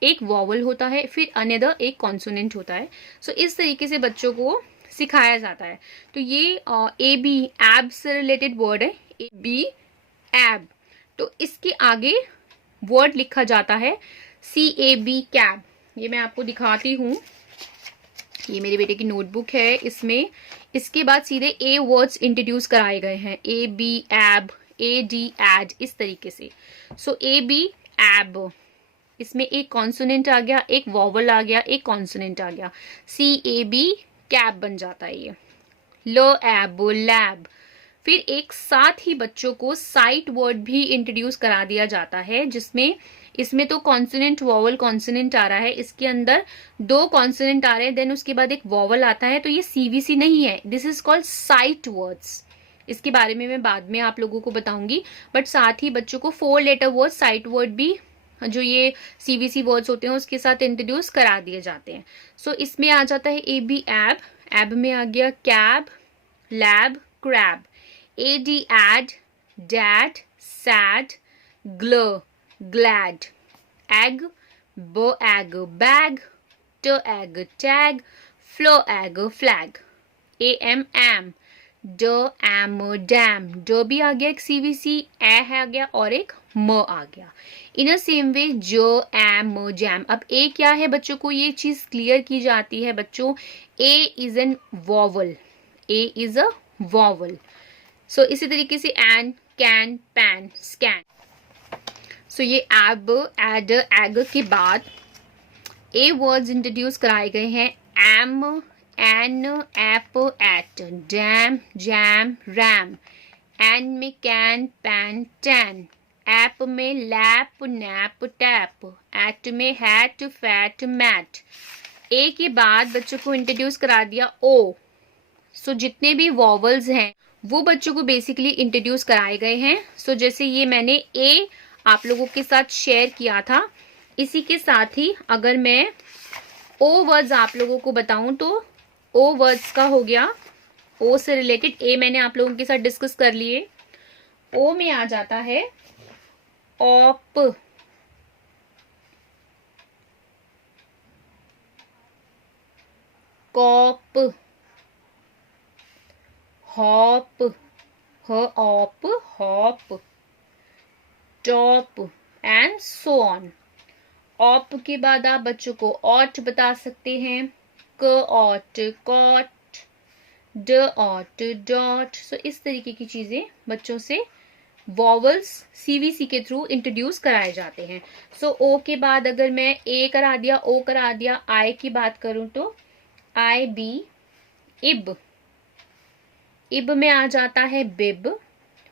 एक वॉवल होता है, फिर अनदर एक कॉन्सोनेंट होता है। सो इस तरीके से बच्चों को सिखाया जाता है। तो ये AB एब से रिलेटेड वर्ड है, AB एब। तो इसके आगे वर्ड लिखा जाता है CAB कैब। ये मैं आपको दिखाती हूँ, ये मेरे बेटे की नोटबुक है, इसमें इसके बाद सीधे A वर्ड्स इंट्रोड्यूस कराए गए हैं, AB एब, AD एड, इस तरीके से। सो AB एब, इसमें एक कॉन्सोनेंट आ गया, एक वॉवल आ गया, एक कॉन्सोनेंट आ गया, CAB कैब बन जाता है ये। ल एब लैब। फिर एक साथ ही बच्चों को साइट वर्ड भी इंट्रोड्यूस करा दिया जाता है, जिसमें इसमें तो कॉन्सोनेंट वॉवल कॉन्सोनेंट आ रहा है, इसके अंदर 2 कॉन्सोनेंट आ रहे हैं, देन उसके बाद एक वॉवल आता है। तो ये CVC नहीं है, this is called sight words. इसके बारे में मैं बाद में आप लोगों को बताऊंगी। बट साथ ही बच्चों को 4-letter वर्ड, साइट वर्ड भी जो ये CVC वर्ड्स होते हैं उसके साथ इंट्रोड्यूस करा दिए जाते हैं। सो इसमें आ जाता है AB एब, एब में आ गया cab, lab, crab, AD ad, dad, sad, ग्ल, glad, egg, b egg, bag, t egg, tag, fl egg, flag, am, ड एम डैम, ड भी आ गया एक सीवीसी, ए है आ गया और एक म आ गया। इन अ सेम वे ज एम जैम। अब ए क्या है बच्चों को ये चीज क्लियर की जाती है बच्चों, A is an vowel, A is a vowel. So इसी तरीके से an, can, pan, scan. So ये एब, एड, एग के बाद ए वर्ड्स इंट्रोड्यूस कराए गए हैं, am, an, ap, at, dam, jam, ram. An में कैन, पैन, टैन। एप में लैप, नैप, टैप। एट में हैट, फैट, मैट। ए के बाद बच्चों को इंट्रोड्यूस करा दिया ओ। सो जितने भी वॉवल्स हैं वो बच्चों को बेसिकली इंट्रोड्यूस कराए गए हैं। सो जैसे ये मैंने ए आप लोगों के साथ शेयर किया था, इसी के साथ ही अगर मैं ओ वर्ड्स आप लोगों को बताऊं तो ओ वर्ड्स का हो गया, ओ से रिलेटेड ए मैंने आप लोगों के साथ डिस्कस कर लिए। ओ में आ जाता है ऑप, कॉप, हॉप, ह op, hop, top and so on. Op के बाद आप बच्चों को ऑट बता सकते हैं, क ऑट, कॉट, ड ऑट, डॉट। सो इस तरीके की चीजें बच्चों से वॉवल्स सीवीसी के थ्रू इंट्रोड्यूस कराए जाते हैं। सो ओ के बाद अगर मैं ए करा दिया, ओ करा दिया, आई की बात करूं तो आई बी, इब। इब में आ जाता है बिब,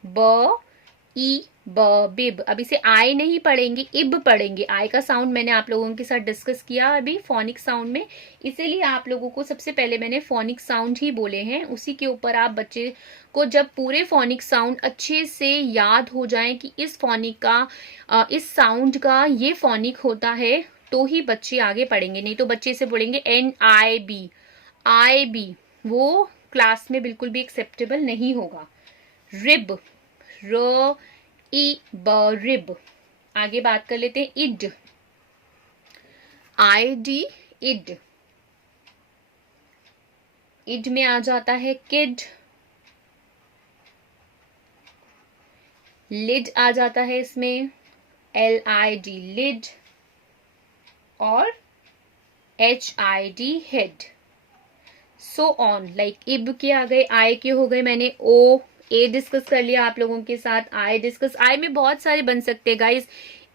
ब ई, ब, बिब। अब इसे आई नहीं पढ़ेंगे, इब पढ़ेंगे। आई का साउंड मैंने आप लोगों के साथ डिस्कस किया अभी फोनिक साउंड में, इसीलिए आप लोगों को सबसे पहले मैंने फोनिक साउंड ही बोले हैं। उसी के ऊपर आप बच्चे को जब पूरे फोनिक साउंड अच्छे से याद हो जाए कि इस फोनिक का, इस साउंड का ये फोनिक होता है, तो ही बच्चे आगे पढ़ेंगे। नहीं तो बच्चे से बोलेंगे एन आई बी, आई बी, वो क्लास में बिल्कुल भी एक्सेप्टेबल नहीं होगा। रिब, र ई, ब, रिब। आगे बात कर लेते हैं id, I D, id. Id में आ जाता है किड, लिड आ जाता है इसमें, एल आई डी, लिड, और H I D, head. So on, like इब के आ गए, आई के हो गए, मैंने ओ, ए डिस्कस कर लिया आप लोगों के साथ, आई डिस्कस। आई में बहुत सारे बन सकते हैं गाइस,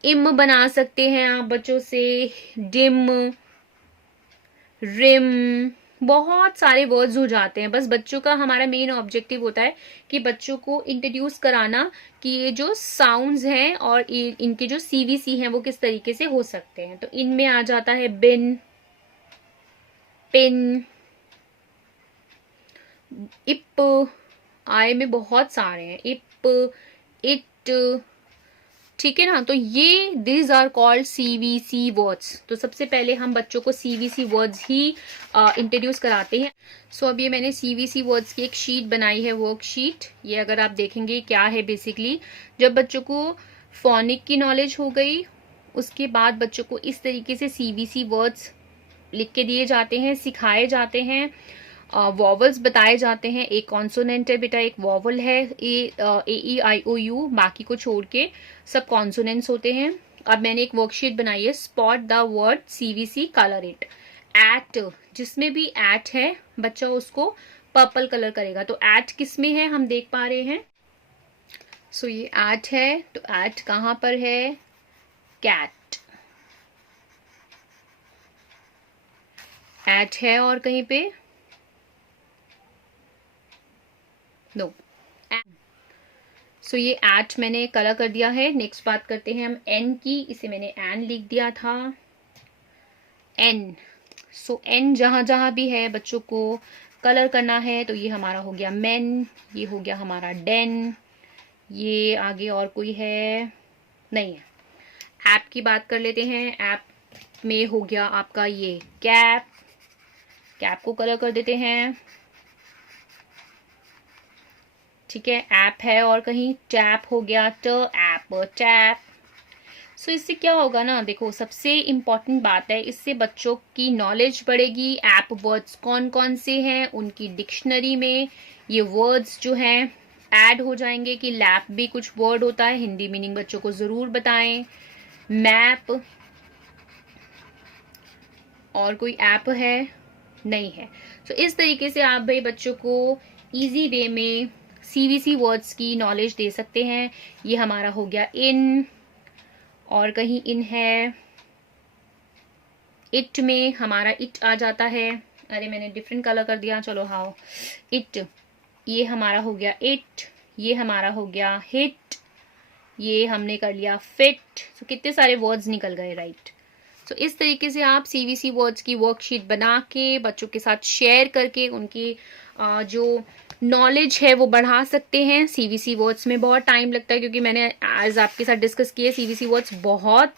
इम बना सकते हैं आप बच्चों से, डिम, रिम, बहुत सारे वर्ड्स हो जाते हैं। बस बच्चों का हमारा मेन ऑब्जेक्टिव होता है कि बच्चों को इंट्रोड्यूस कराना कि ये जो साउंड्स हैं और इनके जो सीवीसी हैं वो किस तरीके से हो सकते हैं। तो इनमें आ जाता है बिन, पिन, इप। आई में बहुत सारे हैं, इप, इट, ठीक है ना। तो ये this are called CVC words. तो सबसे पहले हम बच्चों को सीवीसी वर्ड्स ही इंट्रोड्यूस कराते हैं। सो अब ये मैंने सीवीसी वर्ड्स की एक शीट बनाई है, वर्कशीट। ये अगर आप देखेंगे क्या है, बेसिकली जब बच्चों को फोनिक की नॉलेज हो गई, उसके बाद बच्चों को इस तरीके से सीवीसी वर्ड्स लिख के दिए जाते हैं, सिखाए जाते हैं, वॉवल्स बताए जाते हैं। एक कॉन्सोनेंट है बेटा, एक वॉवल है, ए ई आई ओ यू, बाकी को छोड़ के सब कॉन्सोनेंट्स होते हैं। अब मैंने एक वर्कशीट बनाई है, spot the word CVC, colour it. At, जिसमें भी एट है बच्चा उसको पर्पल कलर करेगा। तो एट किस में है हम देख पा रहे हैं। सो ये एट है, तो एट कहां पर है, कैट। एट है और कहीं पे, नो। सो ये एट मैंने कलर कर दिया है। नेक्स्ट बात करते हैं हम एन की, इसे मैंने एन लिख दिया था, एन। सो एन जहां जहां भी है बच्चों को कलर करना है, तो ये हमारा हो गया मेन, ये हो गया हमारा डेन, ये आगे और कोई है नहीं है। ऐप की बात कर लेते हैं। ऐप में हो गया आपका ये कैप, कैप को कलर कर देते हैं, ठीक है। ऐप है और कहीं टैप हो गया, ट ऐप, टैप। सो इससे क्या होगा ना, देखो सबसे इम्पॉर्टेंट बात है, इससे बच्चों की नॉलेज बढ़ेगी। ऐप वर्ड्स कौन कौन से हैं, उनकी डिक्शनरी में ये वर्ड्स जो हैं ऐड हो जाएंगे कि लैप भी कुछ वर्ड होता है, हिंदी मीनिंग बच्चों को ज़रूर बताएं। मैप और कोई ऐप है नहीं है। तो इस तरीके से आप भाई बच्चों को इजी वे में सीवीसी वर्ड्स की नॉलेज दे सकते हैं। ये हमारा हो गया इन, और कहीं इन है, इट में हमारा इट आ जाता है। अरे मैंने डिफरेंट कलर कर दिया, चलो हाउ इट, ये हमारा हो गया इट, ये हमारा हो गया हिट, ये हमने कर लिया फिट। तो कितने सारे वर्ड्स निकल गए, राइट। तो इस तरीके से आप सीवीसी वर्ड्स की वर्कशीट बना के बच्चों के साथ शेयर करके उनकी जो नॉलेज है वो बढ़ा सकते हैं। सीवीसी वर्ड्स में बहुत टाइम लगता है, क्योंकि मैंने आज आपके साथ डिस्कस किए सीवीसी वर्ड्स बहुत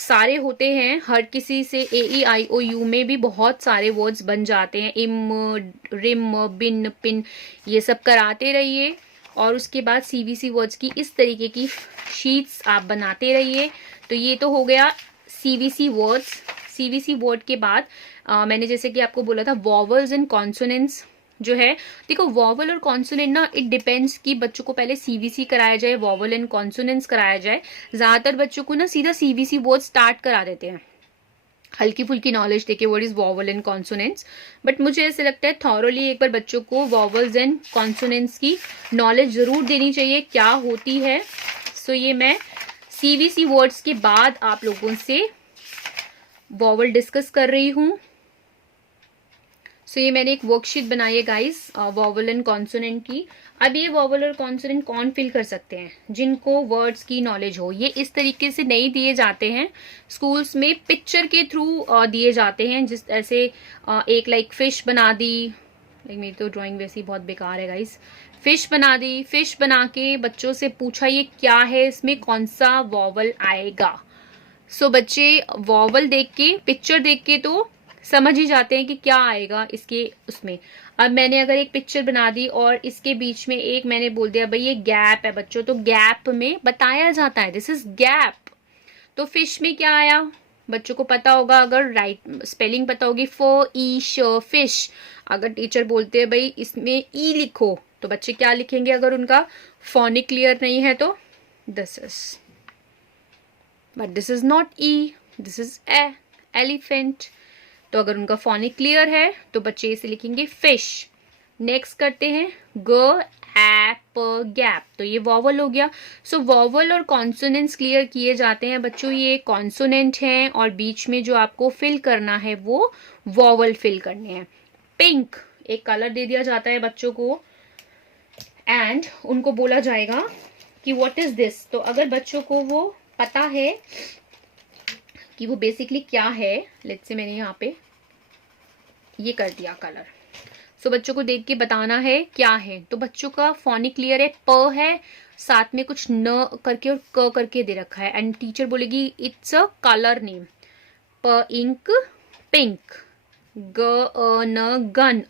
सारे होते हैं। हर किसी से AEIOU में भी बहुत सारे वर्ड्स बन जाते हैं। इम, रिम, बिन, पिन, ये सब कराते रहिए और उसके बाद सीवीसी वर्ड्स की इस तरीके की शीट्स आप बनाते रहिए। तो ये तो हो गया सीवीसी वर्ड्स। सीवीसी वर्ड के बाद मैंने जैसे कि आपको बोला था वॉवल्स एंड कॉन्सोनेंट्स जो है, देखो वॉवल और कॉन्सोनेंट ना इट डिपेंड्स कि बच्चों को पहले सीवीसी कराया जाए, वॉवल एंड कॉन्सोनेंट्स कराया जाए। ज्यादातर बच्चों को ना सीधा सीवीसी वर्ड स्टार्ट करा देते हैं, हल्की फुल्की नॉलेज देके what is vowel and consonants. But मुझे ऐसे लगता है थॉरोली एक बार बच्चों को वॉवल्स एंड कॉन्सोनेंट्स की नॉलेज जरूर देनी चाहिए क्या होती है। सो ये मैं सीवीसी वर्ड्स के बाद आप लोगों से वॉवल डिस्कस कर रही हूँ। सो ये मैंने एक वर्कशीट बनाई है गाइस वॉवल एंड कॉन्सोनेंट की। अब ये वॉवल और कॉन्सोनेंट कौन फिल कर सकते हैं, जिनको वर्ड्स की नॉलेज हो। ये इस तरीके से नहीं दिए जाते हैं स्कूल्स में, पिक्चर के थ्रू दिए जाते हैं। जिस ऐसे एक लाइक फिश बना दी, लाइक मेरी तो ड्राइंग वैसी बहुत बेकार है गाइस। फिश बना दी, फिश बना के बच्चों से पूछा ये क्या है, इसमें कौन सा वॉवल आएगा। सो बच्चे वॉवल देख के, पिक्चर देख के तो समझ ही जाते हैं कि क्या आएगा इसके उसमें। अब मैंने अगर एक पिक्चर बना दी और इसके बीच में एक मैंने बोल दिया भाई ये गैप है बच्चों, तो गैप में बताया जाता है दिस इज गैप। तो फिश में क्या आया बच्चों को पता होगा, अगर राइट स्पेलिंग पता होगी, फिश। अगर टीचर बोलते हैं भाई इसमें ई लिखो, तो बच्चे क्या लिखेंगे अगर उनका फोनिक क्लियर नहीं है तो this is, but this is not E, this is elephant. तो अगर उनका फोनिक क्लियर है तो बच्चे इसे लिखेंगे फिश। नेक्स्ट करते हैं ग, ऐप, गैप, तो ये वॉवल हो गया। सो वॉवल और कॉन्सोनेंट्स क्लियर किए जाते हैं बच्चों, ये कॉन्सोनेंट हैं और बीच में जो आपको फिल करना है वो वॉवल फिल करने हैं। पिंक एक कलर दे दिया जाता है बच्चों को एंड उनको बोला जाएगा कि व्हाट इज दिस। तो अगर बच्चों को वो पता है कि वो बेसिकली क्या है, लेट्स से मैंने यहाँ पे ये कर दिया कलर। सो बच्चों को देख के बताना है क्या है। तो बच्चों का फोनिक क्लियर है, प है, साथ में कुछ न करके और क करके दे रखा है एंड टीचर बोलेगी इट्स अ कलर नेम। प इंक, पिंक। ग न गन,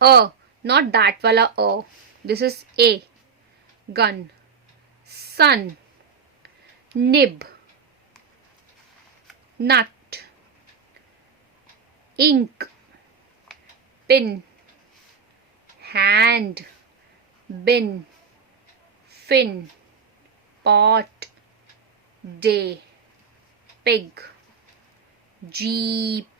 अ नॉट दैट वाला अ, this is A, gun. Sun, nib, nut, ink, pin, hand, bin, fin, pot, day, pig, jeep।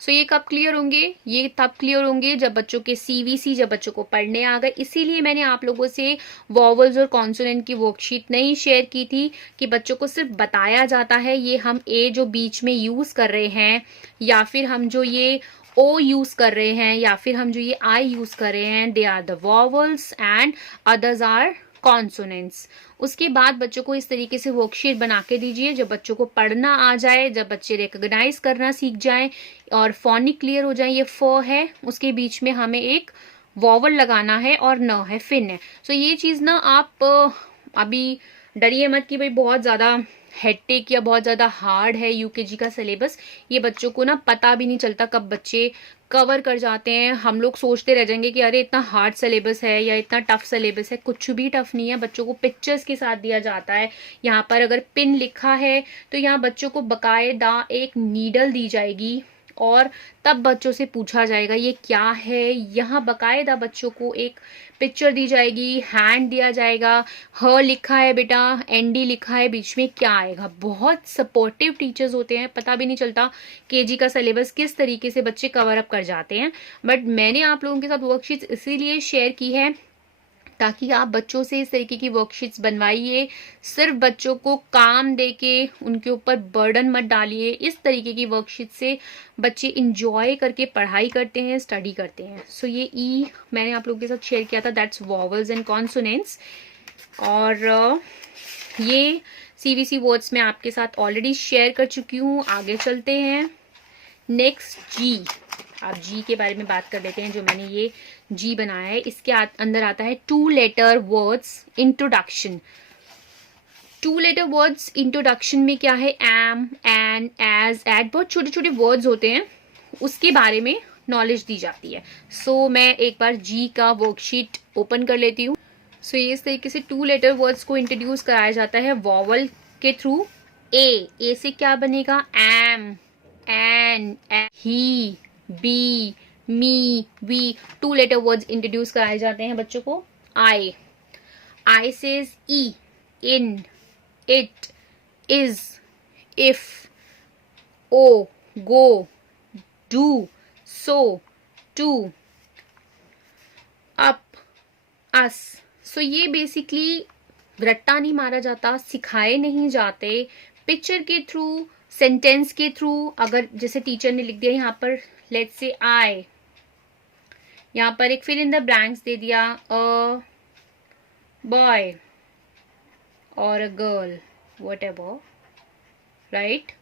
सो ये कब क्लियर होंगे, ये तब क्लियर होंगे जब बच्चों के सीवीसी, जब बच्चों को पढ़ने आ गए। इसीलिए मैंने आप लोगों से वॉवल्स और कॉन्सोनेंट की वर्कशीट नहीं शेयर की थी कि बच्चों को सिर्फ बताया जाता है ये हम ए जो बीच में यूज कर रहे हैं, या फिर हम जो ये ओ यूज कर रहे हैं, या फिर हम जो ये आई यूज कर रहे हैं, they are the vowels and others are consonants. उसके बाद बच्चों को इस तरीके से वर्कशीट बना के दीजिए जब बच्चों को पढ़ना आ जाए, जब बच्चे रिकॉग्नाइज करना सीख जाएं और फोनिक क्लियर हो जाए। ये फ है, उसके बीच में हमें एक वॉवल लगाना है और न है, फिन है। सो ये चीज ना आप अभी डरिए मत कि भाई बहुत ज्यादा हेक्टिक या बहुत ज्यादा हार्ड है यूकेजी का सिलेबस। ये बच्चों को ना पता भी नहीं चलता कब बच्चे कवर कर जाते हैं। हम लोग सोचते रह जाएंगे कि अरे इतना हार्ड सिलेबस है या इतना टफ सिलेबस है। कुछ भी टफ नहीं है, बच्चों को पिक्चर्स के साथ दिया जाता है। यहाँ पर अगर पिन लिखा है तो यहाँ बच्चों को बकायदा एक नीडल दी जाएगी और तब बच्चों से पूछा जाएगा ये क्या है। यहाँ बकायदा बच्चों को एक पिक्चर दी जाएगी, हैंड दिया जाएगा, ह लिखा है बेटा, एनडी लिखा है, बीच में क्या आएगा। बहुत सपोर्टिव टीचर्स होते हैं, पता भी नहीं चलता केजी का सिलेबस किस तरीके से बच्चे कवर अप कर जाते हैं। बट मैंने आप लोगों के साथ वर्कशीट्स इसीलिए शेयर की है ताकि आप बच्चों से इस तरीके की वर्कशीट्स बनवाइए। सिर्फ बच्चों को काम देके उनके ऊपर बर्डन मत डालिए। इस तरीके की वर्कशीट से बच्चे इंजॉय करके पढ़ाई करते हैं, स्टडी करते हैं। सो ये ई मैंने आप लोगों के साथ शेयर किया था, दैट्स वॉवल्स एंड कॉन्सोनेंट्स। और ये सीवीसी वर्ड्स मैं आपके साथ ऑलरेडी शेयर कर चुकी हूँ। आगे चलते हैं। नेक्स्ट जी, आप जी के बारे में बात कर लेते हैं। जो मैंने ये जी बनाया है इसके अंदर आता है 2 letter words introduction. 2 letter words introduction में क्या है, एम, एन, एज, एट, बहुत छोटे छोटे वर्ड्स होते हैं, उसके बारे में नॉलेज दी जाती है। सो मैं एक बार जी का वर्कशीट ओपन कर लेती हूँ। सो ये इस तरीके से 2 लेटर वर्ड्स को इंट्रोड्यूस कराया जाता है वॉवल के थ्रू। ए से क्या बनेगा, am, an, he, be, me, we. 2 letter words introduce कराए जाते हैं बच्चों को। I says E, in, it, is, if, O, go, do, so, to, up, us. So ये बेसिकली रट्टा नहीं मारा जाता, सिखाए नहीं जाते, पिक्चर के थ्रू, सेंटेंस के थ्रू। अगर जैसे टीचर ने लिख दिया यहाँ पर लेट्स से आई, यहाँ पर एक फिल इन द ब्लैंक्स दे दिया, अ बॉय और अ गर्ल, व्हाटएवर, राइट।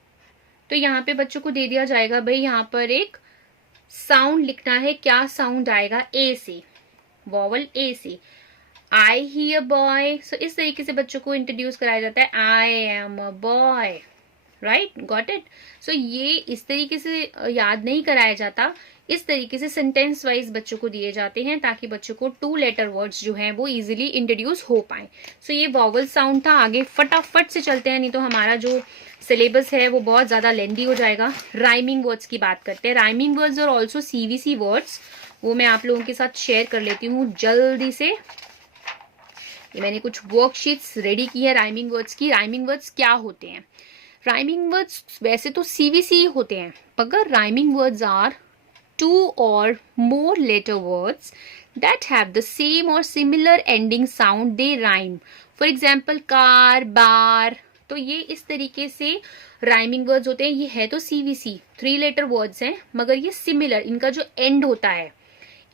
तो यहाँ पे बच्चों को दे दिया जाएगा भाई यहाँ पर एक साउंड लिखना है। क्या साउंड आएगा, ए से, वॉवल ए से। आई ही अ बॉय। सो इस तरीके से बच्चों को इंट्रोड्यूस कराया जाता है, I am a boy, right, got it. So ये इस तरीके से याद नहीं कराया जाता, इस तरीके से सेंटेंस वाइज बच्चों को दिए जाते हैं ताकि बच्चों को 2 लेटर वर्ड्स जो हैं वो इजीली इंट्रोड्यूस हो पाए। सो ये वॉवल साउंड था। आगे फटाफट से चलते हैं, नहीं तो हमारा जो सिलेबस है वो बहुत ज्यादा लेंदी हो जाएगा। राइमिंग वर्ड्स की बात करते हैं। राइमिंग वर्ड्स और ऑल्सो सीवीसी वर्ड्स वो मैं आप लोगों के साथ शेयर कर लेती हूँ जल्दी से। ये मैंने कुछ वर्कशीट्स रेडी की है राइमिंग वर्ड्स की। राइमिंग वर्ड्स क्या होते हैं, राइमिंग वर्ड्स वैसे तो सीवीसी होते हैं, मगर rhyming words are 2 or more letter words that have the same or similar ending sound, they rhyme. For example, car, bar. तो ये इस तरीके से राइमिंग वर्ड्स होते हैं। ये है तो सीवीसी 3 लेटर वर्ड्स हैं, मगर ये सिमिलर, इनका जो एंड होता है,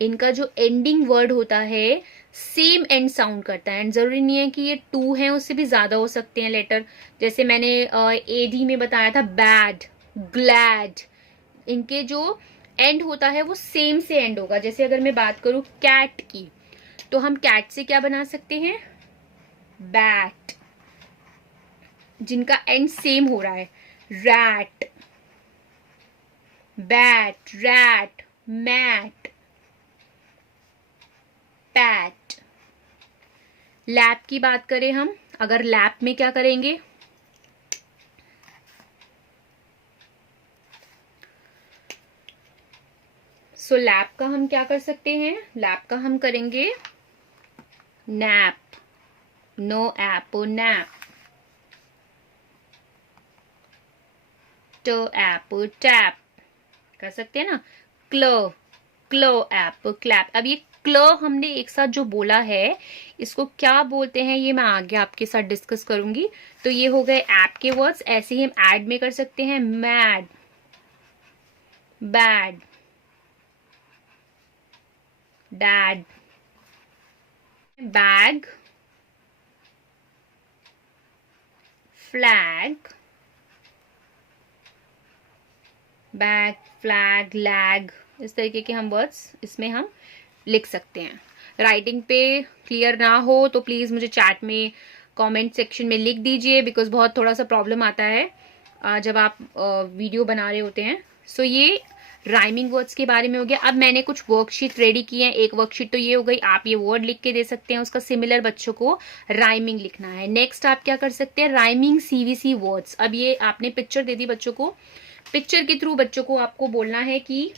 इनका जो एंडिंग वर्ड होता है सेम एंड साउंड करता है। एंड जरूरी नहीं है कि ये 2 हैं, उससे भी ज्यादा हो सकते हैं लेटर। जैसे मैंने एडी में बताया था, बैड, ग्लैड, इनके जो एंड होता है वो सेम से एंड होगा। जैसे अगर मैं बात करूं कैट की, तो हम कैट से क्या बना सकते हैं, बैट, जिनका एंड सेम हो रहा है। Rat, bat, rat, mat, pat. Lap की बात करें हम, अगर लैप में क्या करेंगे, सो लैप का हम क्या कर सकते हैं, लैप का हम करेंगे नैप, नो ऐप, नैप। ट ऐप, टैप कर सकते हैं ना। क्लो, क्लो ऐप, क्लैप। अब ये क्लो हमने एक साथ जो बोला है इसको क्या बोलते हैं ये मैं आगे आपके साथ डिस्कस करूंगी। तो ये हो गए ऐप के वर्ड्स। ऐसे ही हम ऐड में कर सकते हैं, mad, bad, dad, bag, flag, bag, flag, lag. इस तरीके के हम वर्ड्स इसमें हम लिख सकते हैं। राइटिंग पे क्लियर ना हो तो प्लीज मुझे चैट में कमेंट सेक्शन में लिख दीजिए, बिकॉज बहुत थोड़ा सा प्रॉब्लम आता है जब आप वीडियो बना रहे होते हैं। सो ये राइमिंग वर्ड्स के बारे में हो गया। अब मैंने कुछ वर्कशीट रेडी की है। एक वर्कशीट तो ये हो गई, आप ये वर्ड लिख के दे सकते हैं, उसका सिमिलर बच्चों को राइमिंग लिखना है। नेक्स्ट आप क्या कर सकते हैं, राइमिंग सीवीसी वर्ड्स। अब ये आपने पिक्चर दे दी बच्चों को, पिक्चर के थ्रू बच्चों को आपको बोलना है कि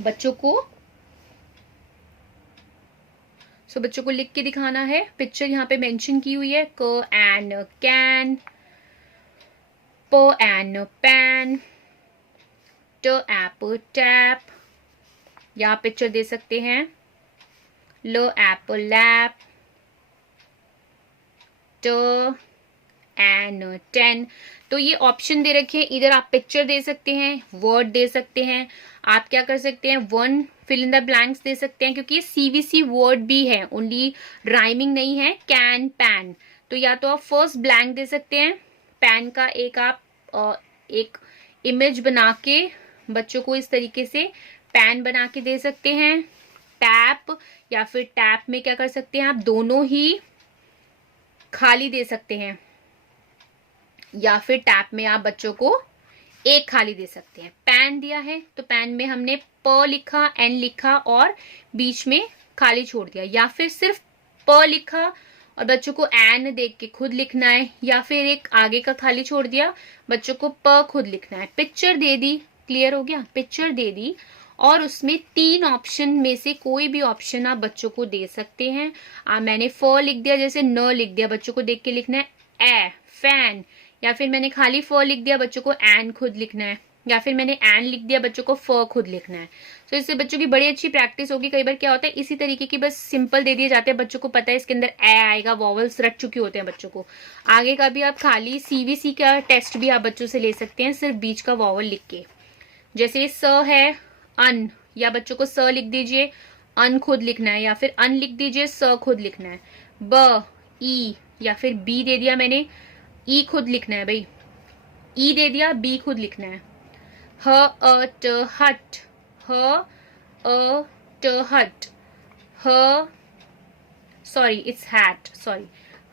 बच्चों को लिख के दिखाना है। पिक्चर यहाँ पे मेंशन की हुई है, क एन कैन, प एन पैन, ट एप टैप, या पिक्चर दे सकते हैं ल एप लैप, ट एन 10। तो ये ऑप्शन दे रखे हैं, इधर आप पिक्चर दे सकते हैं, वर्ड दे सकते हैं, आप क्या कर सकते हैं, one fill in the blanks दे सकते हैं, क्योंकि ये सीवीसी वर्ड भी है, ओनली राइमिंग नहीं है। कैन पैन, तो या तो आप फर्स्ट ब्लैंक दे सकते हैं, पैन का एक इमेज बना के बच्चों को इस तरीके से पैन बना के दे सकते हैं। टैप, या फिर टैप में क्या कर सकते हैं, आप दोनों ही खाली दे सकते हैं, या फिर टैप में आप बच्चों को एक खाली दे सकते हैं। पैन दिया है तो पैन में हमने प लिखा, एन लिखा और बीच में खाली छोड़ दिया, या फिर सिर्फ प लिखा और बच्चों को एन देख के खुद लिखना है, या फिर एक आगे का खाली छोड़ दिया, बच्चों को प खुद लिखना है। पिक्चर दे दी, क्लियर हो गया, पिक्चर दे दी और उसमें 3 ऑप्शन में से कोई भी ऑप्शन आप बच्चों को दे सकते हैं। मैंने फ लिख दिया, जैसे न लिख दिया, बच्चों को देख के लिखना है ए फैन, या फिर मैंने खाली फ लिख दिया, बच्चों को एन खुद लिखना है, या फिर मैंने एन लिख दिया, बच्चों को फ खुद लिखना है। तो इससे बच्चों की बड़ी अच्छी प्रैक्टिस होगी। कई बार क्या होता है, इसी तरीके की बस सिंपल दे दिए जाते हैं, बच्चों को पता है इसके अंदर ए आएगा, वॉवल्स रट चुके होते हैं बच्चों को। आगे का भी आप खाली सीवीसी का टेस्ट भी आप बच्चों से ले सकते हैं, सिर्फ बीच का वॉवल लिख के। जैसे स है अन, या बच्चों को स लिख दीजिए, अन खुद लिखना है, या फिर अन लिख दीजिए, स खुद लिखना है। ब ई, या फिर बी दे दिया मैंने, ई खुद लिखना है भाई, ई दे दिया, बी खुद लिखना है। ह अ ट हट, ह अ ट हट, ह सॉरी इट्स हैट, सॉरी,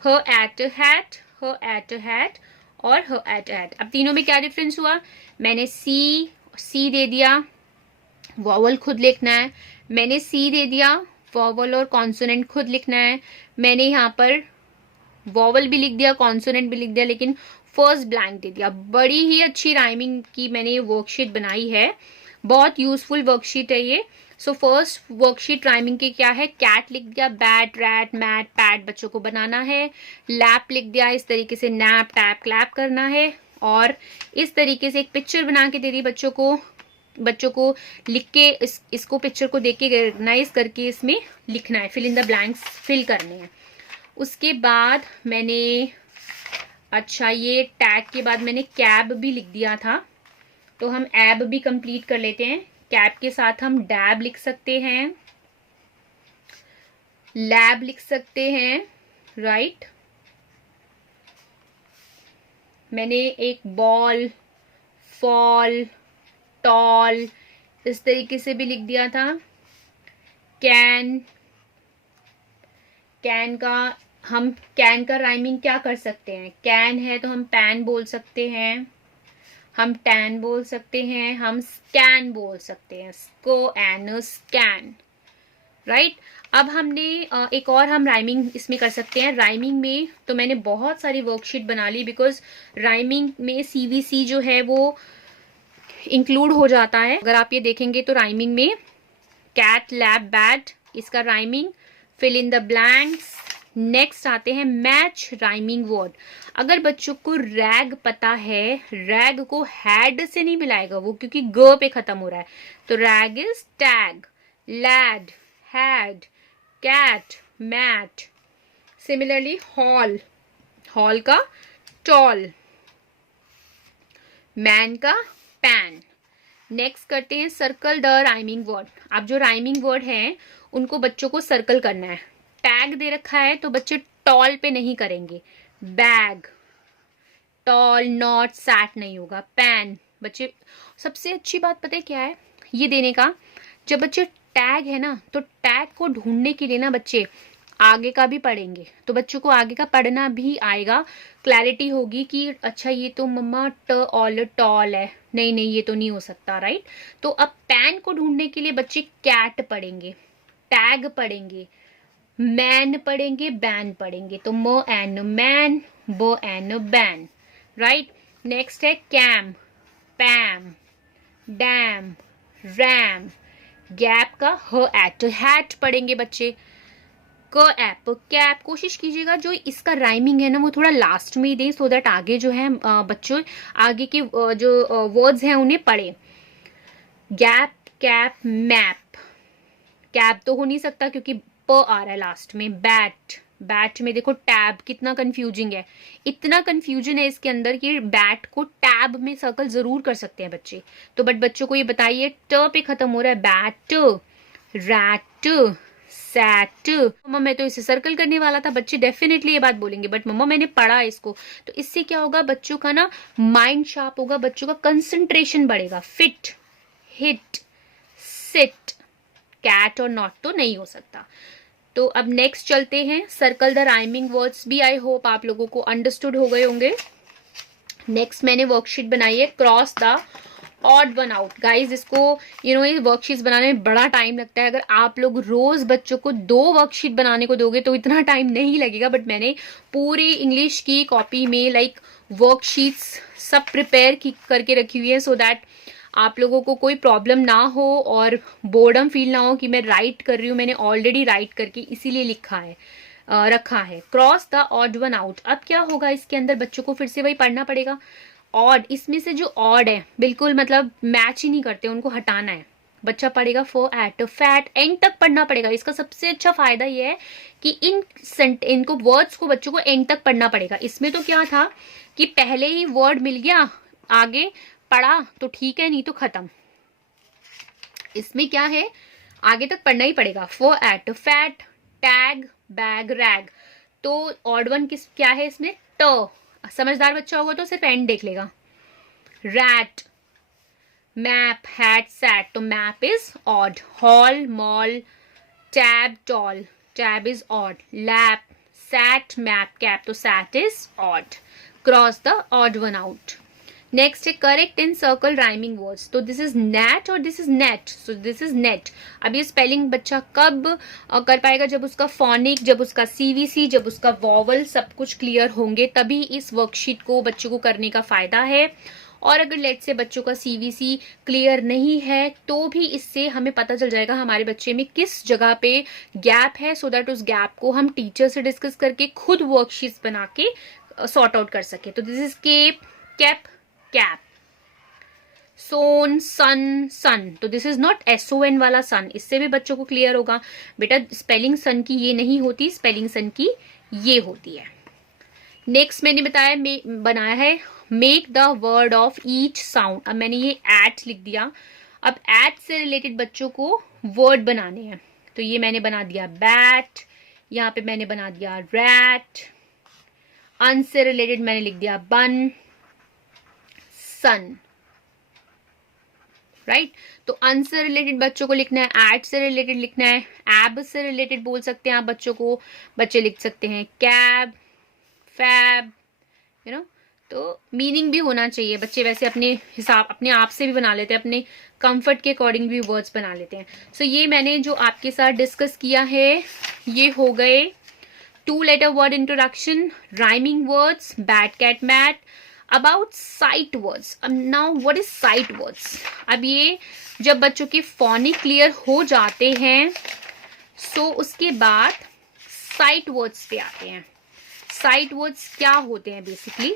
ह एट हैट, ह एट हैट और ह एट हैट। अब तीनों में क्या डिफरेंस हुआ, मैंने सी दे दिया, वॉवल खुद लिखना है, मैंने सी दे दिया, वॉवल और कॉन्सोनेंट खुद लिखना है। मैंने यहाँ पर वॉवल भी लिख दिया, कॉन्सोनेंट भी लिख दिया, लेकिन फर्स्ट ब्लैंक दे दिया। बड़ी ही अच्छी राइमिंग की मैंने ये वर्कशीट बनाई है, बहुत यूजफुल वर्कशीट है ये। सो फर्स्ट वर्कशीट राइमिंग की क्या है, कैट लिख दिया, बैट रैट मैट पैट बच्चों को बनाना है। लैप लिख दिया, इस तरीके से नैप टैप क्लैप करना है, और इस तरीके से एक पिक्चर बना के दे दी बच्चों को लिख के इसको पिक्चर को देख के रिकॉग्नाइज करके इसमें लिखना है, fill in the blanks fill करने हैं। उसके बाद मैंने, अच्छा ये टैग के बाद मैंने कैब भी लिख दिया था, तो हम एब भी कंप्लीट कर लेते हैं। कैब के साथ हम डैब लिख सकते हैं, लैब लिख सकते हैं, राइट। मैंने एक बॉल, फॉल, टॉल इस तरीके से भी लिख दिया था। कैन का राइमिंग क्या कर सकते हैं, कैन है तो हम पैन बोल सकते हैं, हम टैन बोल सकते हैं, हम स्कैन बोल सकते हैं, स्को एन स्कैन, राइट। अब हमने एक और हम राइमिंग इसमें कर सकते हैं। राइमिंग में तो मैंने बहुत सारी वर्कशीट बना ली, बिकॉज राइमिंग में सीवीसी जो है वो इंक्लूड हो जाता है। अगर आप ये देखेंगे तो राइमिंग में कैट लैब बैट, इसका rhyming, fill in the blanks. Next आते हैं मैच राइमिंग वर्ड। अगर बच्चों को रैग पता है, रैग को हैड से नहीं मिलाएगा वो, क्योंकि ग पे खत्म हो रहा है, तो rag is tag, lad, had, cat, mat. Similarly hall, hall का टॉल, मैन का पैन। नेक्स्ट करते हैं सर्कल द राइमिंग वर्ड। अब जो राइमिंग वर्ड है उनको बच्चों को सर्कल करना है। टैग दे रखा है तो बच्चे टॉल पे नहीं करेंगे, बैग, टॉल नॉट सैट नहीं होगा, पैन। बच्चे सबसे अच्छी बात पता है क्या है ये देने का, जब बच्चे टैग है ना, तो टैग को ढूंढने के लिए ना बच्चे आगे का भी पढ़ेंगे तो बच्चों को आगे का पढ़ना भी आएगा, क्लैरिटी होगी कि अच्छा ये तो मम्मा ट ऑल टॉल है, नहीं नहीं ये तो नहीं हो सकता, राइट। तो अब पैन को ढूंढने के लिए बच्चे कैट पढ़ेंगे, टैग पढ़ेंगे, मैन पढ़ेंगे, बैन पढ़ेंगे, तो म एन मैन, ब एन बैन, राइट। नेक्स्ट है कैम, पैम, डैम, रैम, गैप का ह एट, हैट पढ़ेंगे बच्चे, क ऐप कैप। कोशिश कीजिएगा जो इसका राइमिंग है ना वो थोड़ा लास्ट में ही दें, सो दैट आगे जो है बच्चों आगे के जो वर्ड्स हैं उन्हें पढ़े। गैप, कैप, मैप, कैप तो हो नहीं सकता क्योंकि प आ रहा है लास्ट में। बैट, बैट में देखो टैब, कितना कंफ्यूजिंग है, इतना कंफ्यूजन है इसके अंदर कि बैट को टैब में सर्कल जरूर कर सकते हैं बच्चे। तो बट बच्चों को ये बताइए ट पे खत्म हो रहा है, बैट, रैट, सैट। मम्मा मैं तो इसे सर्कल करने वाला था, बच्चे डेफिनेटली ये बात बोलेंगे बट मम्मा मैंने पढ़ा इसको। तो इससे क्या होगा, बच्चों का ना माइंड शार्प होगा, बच्चों का कंसंट्रेशन बढ़ेगा। फिट, हिट, सिट, कैट और नॉट तो नहीं हो सकता। तो अब नेक्स्ट चलते हैं, सर्कल द राइमिंग वर्ड्स भी आई होप आप लोगों को अंडरस्टूड हो गए होंगे। नेक्स्ट मैंने वर्कशीट बनाई है, cross the odd one out. Guys इसको ये वर्कशीट बनाने में बड़ा टाइम लगता है। अगर आप लोग रोज बच्चों को 2 वर्कशीट बनाने को दोगे तो इतना टाइम नहीं लगेगा, बट मैंने पूरी इंग्लिश की कॉपी में वर्कशीट्स सब प्रिपेयर करके रखी हुई है, सो दैट आप लोगों को कोई प्रॉब्लम ना हो और बोर्डम फील ना हो कि मैं राइट कर रही हूँ। मैंने ऑलरेडी राइट करके इसीलिए रखा है। Cross the odd one out. अब क्या होगा, इसके अंदर बच्चों को फिर से वही पढ़ना पड़ेगा। ऑड, इसमें से जो ऑड है बिल्कुल मतलब मैच ही नहीं करते, उनको हटाना है। बच्चा पढ़ेगा फॉर एट, फैट, एंड तक पढ़ना पड़ेगा। इसका सबसे अच्छा फायदा ये है कि इनको वर्ड्स को बच्चों को एंड तक पढ़ना पड़ेगा। इसमें तो क्या था कि पहले ही वर्ड मिल गया, आगे पढ़ा तो ठीक है, नहीं तो खत्म। इसमें क्या है, आगे तक पढ़ना ही पड़ेगा। For at, fat, tag, bag, rag. तो ऑड वन क्या है इसमें, ट। समझदार बच्चा होगा तो सिर्फ एंड देख लेगा। रैट, मैप, हैट, सैट, तो map is odd. Hall, mall, tab, tall, tab is odd. Lap, sat, map, cap, तो sat is odd. Cross the odd one out. Next है correct in circle rhyming words. तो this is net और this is net, so this is net. अब ये spelling बच्चा कब कर पाएगा, जब उसका फोनिक, जब उसका सीवीसी, जब उसका वॉवल सब कुछ क्लियर होंगे, तभी इस वर्कशीट को बच्चों को करने का फायदा है। और अगर लेट से बच्चों का सीवीसी क्लियर नहीं है तो भी इससे हमें पता चल जाएगा हमारे बच्चे में किस जगह पे गैप है, सो दैट उस गैप को हम टीचर से डिस्कस करके खुद वर्कशीट्स बना के सॉर्ट आउट कर सके। तो this is cape, cap, cap. Son, sun, sun, तो दिस इज नॉट SON वाला सन। इससे भी बच्चों को क्लियर होगा बेटा स्पेलिंग सन की ये नहीं होती, स्पेलिंग सन की ये होती है। नेक्स्ट मैंने बनाया है make the word of each sound. अब मैंने ये एट लिख दिया। अब एट से रिलेटेड बच्चों को वर्ड बनाने हैं, तो ये मैंने बना दिया बैट, यहाँ पे मैंने बना दिया रैट। अन से रिलेटेड मैंने लिख दिया बन, सन, राइट। तो अन से रिलेटेड बच्चों को लिखना है, एट से रिलेटेड लिखना है, एब से रिलेटेड बोल सकते हैं आप बच्चों को, बच्चे लिख सकते हैं कैब, फैब, तो मीनिंग भी होना चाहिए। बच्चे वैसे अपने हिसाब अपने आप से भी बना लेते हैं, अपने कंफर्ट के अकॉर्डिंग भी वर्ड्स बना लेते हैं। सो ये मैंने जो आपके साथ डिस्कस किया है ये हो गए 2 letter word introduction, rhyming words, bat, cat, mat, about sight words. अब now what is sight words. अब ये जब बच्चों के फोनिक क्लियर हो जाते हैं सो उसके बाद साइट वर्ड्स पे आते हैं। साइट वर्ड्स क्या होते हैं basically,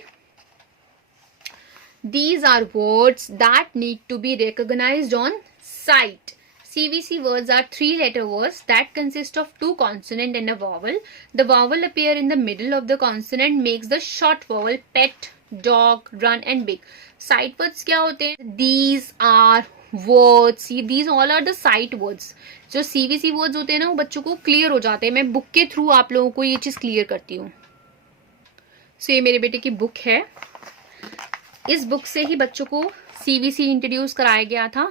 these are words that need to be recognized on sight. CVC words are 3 letter words that consist of 2 consonant and a vowel. The vowel appear in the middle of the consonant makes the short vowel pet, dog, run and big. Sight words क्या होते हैं, these are words, these all are the sight words. जो CVC words होते हैं ना वो बच्चों को क्लियर हो जाते हैं। मैं बुक के थ्रू आप लोगों को ये चीज क्लियर करती हूँ। सो ये मेरे बेटे की बुक है, इस बुक से ही बच्चों को CVC इंट्रोड्यूस कराया गया था।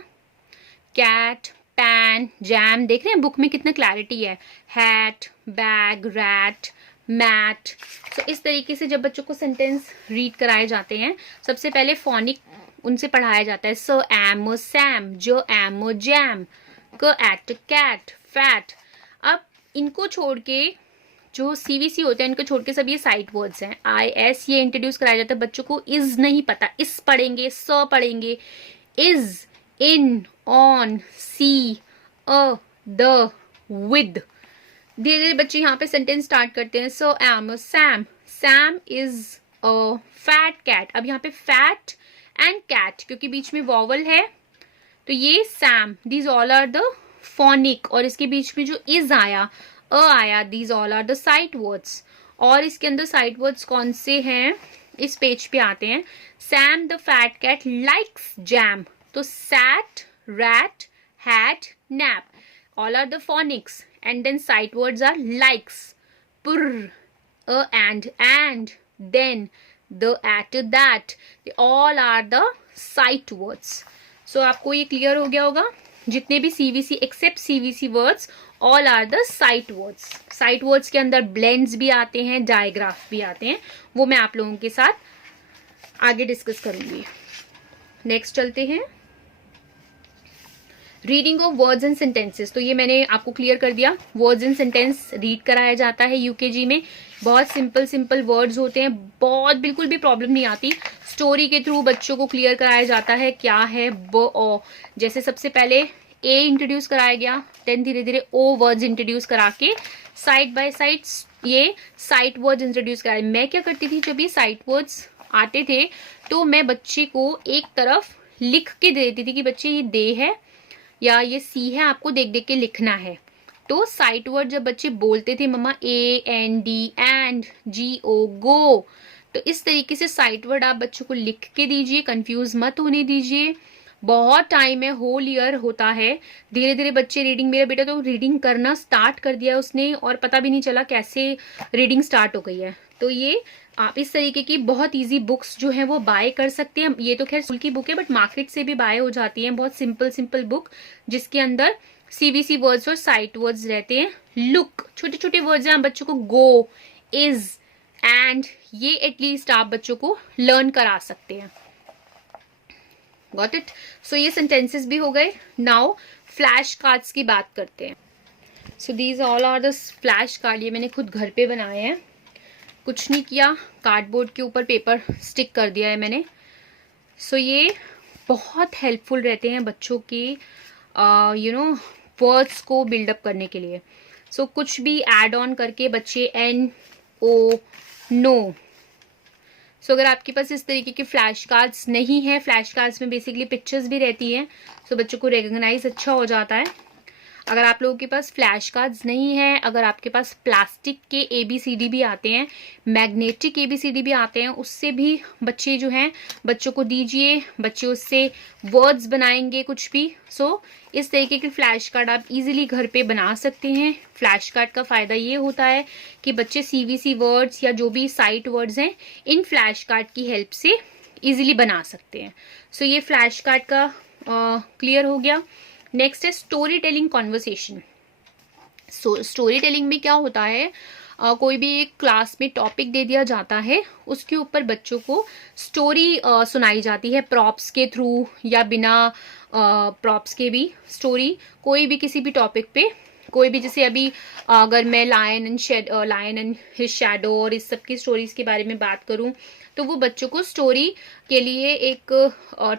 कैट, पैन, जैम, देख रहे हैं बुक में कितना क्लैरिटी है, hat, bag, rat, mat. So इस तरीके से जब बच्चों को सेंटेंस रीड कराए जाते हैं, सबसे पहले फोनिक उनसे पढ़ाया जाता है, स एम सैम, ज एम जैम, क एट कैट, फैट। अब इनको छोड़ के जो सीवीसी होते हैं इनको छोड़ के सब ये साइट वर्ड्स हैं, आई एस ये इंट्रोड्यूस कराया जाता है। बच्चों को इज नहीं पता, इस पढ़ेंगे, स पढ़ेंगे, is, in, on, see, a, the, with. धीरे धीरे बच्चे यहाँ पे सेंटेंस स्टार्ट करते हैं, so am Sam, Sam is a fat cat. अब यहाँ पे फैट एंड कैट क्योंकि बीच में वॉवल है तो ये Sam, these all are the phonic, और इसके बीच में जो इज आया, अ आया, these all are the sight words. और इसके अंदर साइट वर्ड्स कौन से हैं इस पेज पे आते हैं, Sam the fat cat likes jam, तो sat, rat, had, nap, all are the phonics, and then sight words are likes, purr, and, then, the, at, that, they all are the sight words. So आपको ये clear हो गया होगा, जितने भी CVC except CVC words all are the sight words. Sight words के अंदर blends भी आते हैं, डायग्राफ भी आते हैं, वो मैं आप लोगों के साथ आगे डिस्कस करूंगी। नेक्स्ट चलते हैं, reading of words and sentences. तो ये मैंने आपको क्लियर कर दिया, वर्ड्स एंड सेंटेंस रीड कराया जाता है यूकेजी में। बहुत सिंपल सिंपल वर्ड्स होते हैं, बहुत बिल्कुल भी प्रॉब्लम नहीं आती। स्टोरी के थ्रू बच्चों को क्लियर कराया जाता है क्या है ब ओ। जैसे सबसे पहले ए इंट्रोड्यूस कराया गया, देन धीरे धीरे ओ वर्ड्स इंट्रोड्यूस करा के साइड बाय साइड ये साइट वर्ड्स इंट्रोड्यूस कराए। मैं क्या करती थी, जब ये साइट वर्ड्स आते थे तो मैं बच्चे को एक तरफ लिख के दे देती थी कि बच्चे ये दे है या ये सी है, आपको देख देख के लिखना है। तो साइट वर्ड जब बच्चे बोलते थे, मम्मा ए एन डी, एंड, जी ओ, गो, तो इस तरीके से साइट वर्ड आप बच्चों को लिख के दीजिए, कंफ्यूज मत होने दीजिए। बहुत टाइम है, होल ईयर होता है। धीरे धीरे बच्चे रीडिंग, मेरा बेटा तो रीडिंग करना स्टार्ट कर दिया उसने और पता भी नहीं चला कैसे रीडिंग स्टार्ट हो गई है। तो ये आप इस तरीके की बहुत इजी बुक्स जो है वो बाय कर सकते हैं। ये तो खैर स्कूल की बुक है बट मार्केट से भी बाय हो जाती है। बहुत सिंपल सिंपल बुक जिसके अंदर सीवीसी वर्ड्स और साइट वर्ड्स रहते हैं। लुक, छोटे छोटे वर्ड्स हैं, बच्चों को गो, इज, एंड, ये एटलीस्ट आप बच्चों को लर्न करा सकते हैं। Got it? सो ये सेंटेंसेस भी हो गए। नाउ फ्लैश कार्ड्स की बात करते हैं। So these all are the flash card. ये मैंने खुद घर पे बनाए हैं, कुछ नहीं किया, कार्डबोर्ड के ऊपर पेपर स्टिक कर दिया है मैंने। सो ये बहुत हेल्पफुल रहते हैं बच्चों के वर्ड्स को बिल्डअप करने के लिए। सो कुछ भी ऐड ऑन करके बच्चे एन ओ नो। सो अगर आपके पास इस तरीके के फ्लैश कार्ड्स नहीं है, फ्लैश कार्ड्स में बेसिकली पिक्चर्स भी रहती हैं, सो बच्चों को रिकॉग्नाइज अच्छा हो जाता है। अगर आप लोगों के पास फ्लैश कार्ड्स नहीं है, अगर आपके पास प्लास्टिक के ABCD भी आते हैं, मैग्नेटिक ABCD भी आते हैं, उससे भी बच्चे जो हैं बच्चों को दीजिए, बच्चे उससे वर्ड्स बनाएंगे कुछ भी। सो इस तरीके के फ्लैश कार्ड आप इजीली घर पे बना सकते हैं। फ्लैश कार्ड का फायदा ये होता है कि बच्चे CVC वर्ड्स या जो भी साइट वर्ड्स हैं इन फ्लैश कार्ड की हेल्प से इजीली बना सकते हैं। सो ये फ्लैश कार्ड का क्लियर हो गया। नेक्स्ट है story telling conversation. Story telling में क्या होता है, कोई भी एक क्लास में टॉपिक दे दिया जाता है, उसके ऊपर बच्चों को स्टोरी सुनाई जाती है, प्रॉप्स के थ्रू या बिना प्रॉप्स के भी स्टोरी। कोई भी किसी भी टॉपिक पे, कोई भी, जैसे अभी अगर मैं लायन एंड हिज शैडो और इस सब की स्टोरीज के बारे में बात करूं तो वो बच्चों को स्टोरी के लिए एक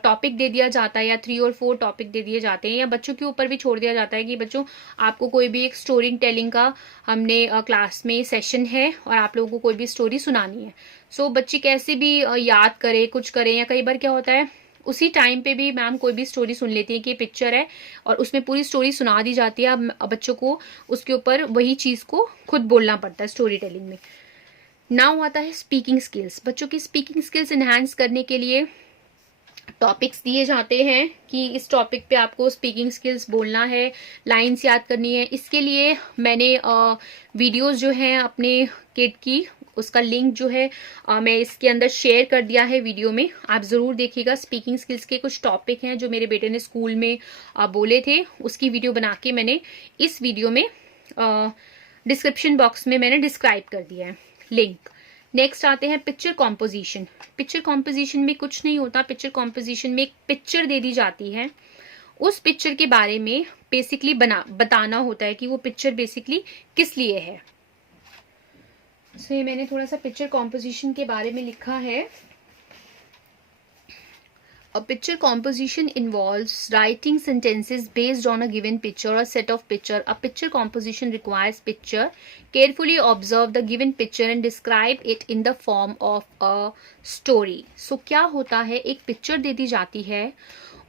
टॉपिक दे दिया जाता है या 3 और 4 टॉपिक दे दिए जाते हैं, या बच्चों के ऊपर भी छोड़ दिया जाता है कि बच्चों आपको कोई भी एक स्टोरी टेलिंग का हमने क्लास में सेशन है और आप लोगों को कोई भी स्टोरी सुनानी है। सो बच्चे कैसे भी याद करें, कुछ करें, या कई बार क्या होता है उसी टाइम पे भी मैम कोई भी स्टोरी सुन लेती है कि पिक्चर है और उसमें पूरी स्टोरी सुना दी जाती है। अब बच्चों को उसके ऊपर वही चीज को खुद बोलना पड़ता है स्टोरी टेलिंग में। नाउ आता है स्पीकिंग स्किल्स। बच्चों की स्पीकिंग स्किल्स एनहांस करने के लिए टॉपिक्स दिए जाते हैं कि इस टॉपिक पे आपको स्पीकिंग स्किल्स बोलना है, लाइंस याद करनी है। इसके लिए मैंने वीडियोस जो हैं अपने किड की उसका लिंक जो है मैं इसके अंदर शेयर कर दिया है वीडियो में, आप ज़रूर देखिएगा। स्पीकिंग स्किल्स के कुछ टॉपिक हैं जो मेरे बेटे ने स्कूल में बोले थे, उसकी वीडियो बना के मैंने इस वीडियो में डिस्क्रिप्शन बॉक्स में मैंने डिस्क्राइब कर दिया है लिंक। नेक्स्ट आते हैं पिक्चर कॉम्पोजिशन। पिक्चर कॉम्पोजिशन में कुछ नहीं होता, पिक्चर कॉम्पोजिशन में एक पिक्चर दे दी जाती है, उस पिक्चर के बारे में बेसिकली बताना होता है कि वो पिक्चर बेसिकली किस लिए है। ये मैंने थोड़ा सा पिक्चर कॉम्पोजिशन के बारे में लिखा है। A picture composition involves writing sentences based on a given picture or set of picture. A picture composition requires picture. Carefully observe the given picture and describe it in the form of a story. So क्या होता है, एक picture दे दी जाती है,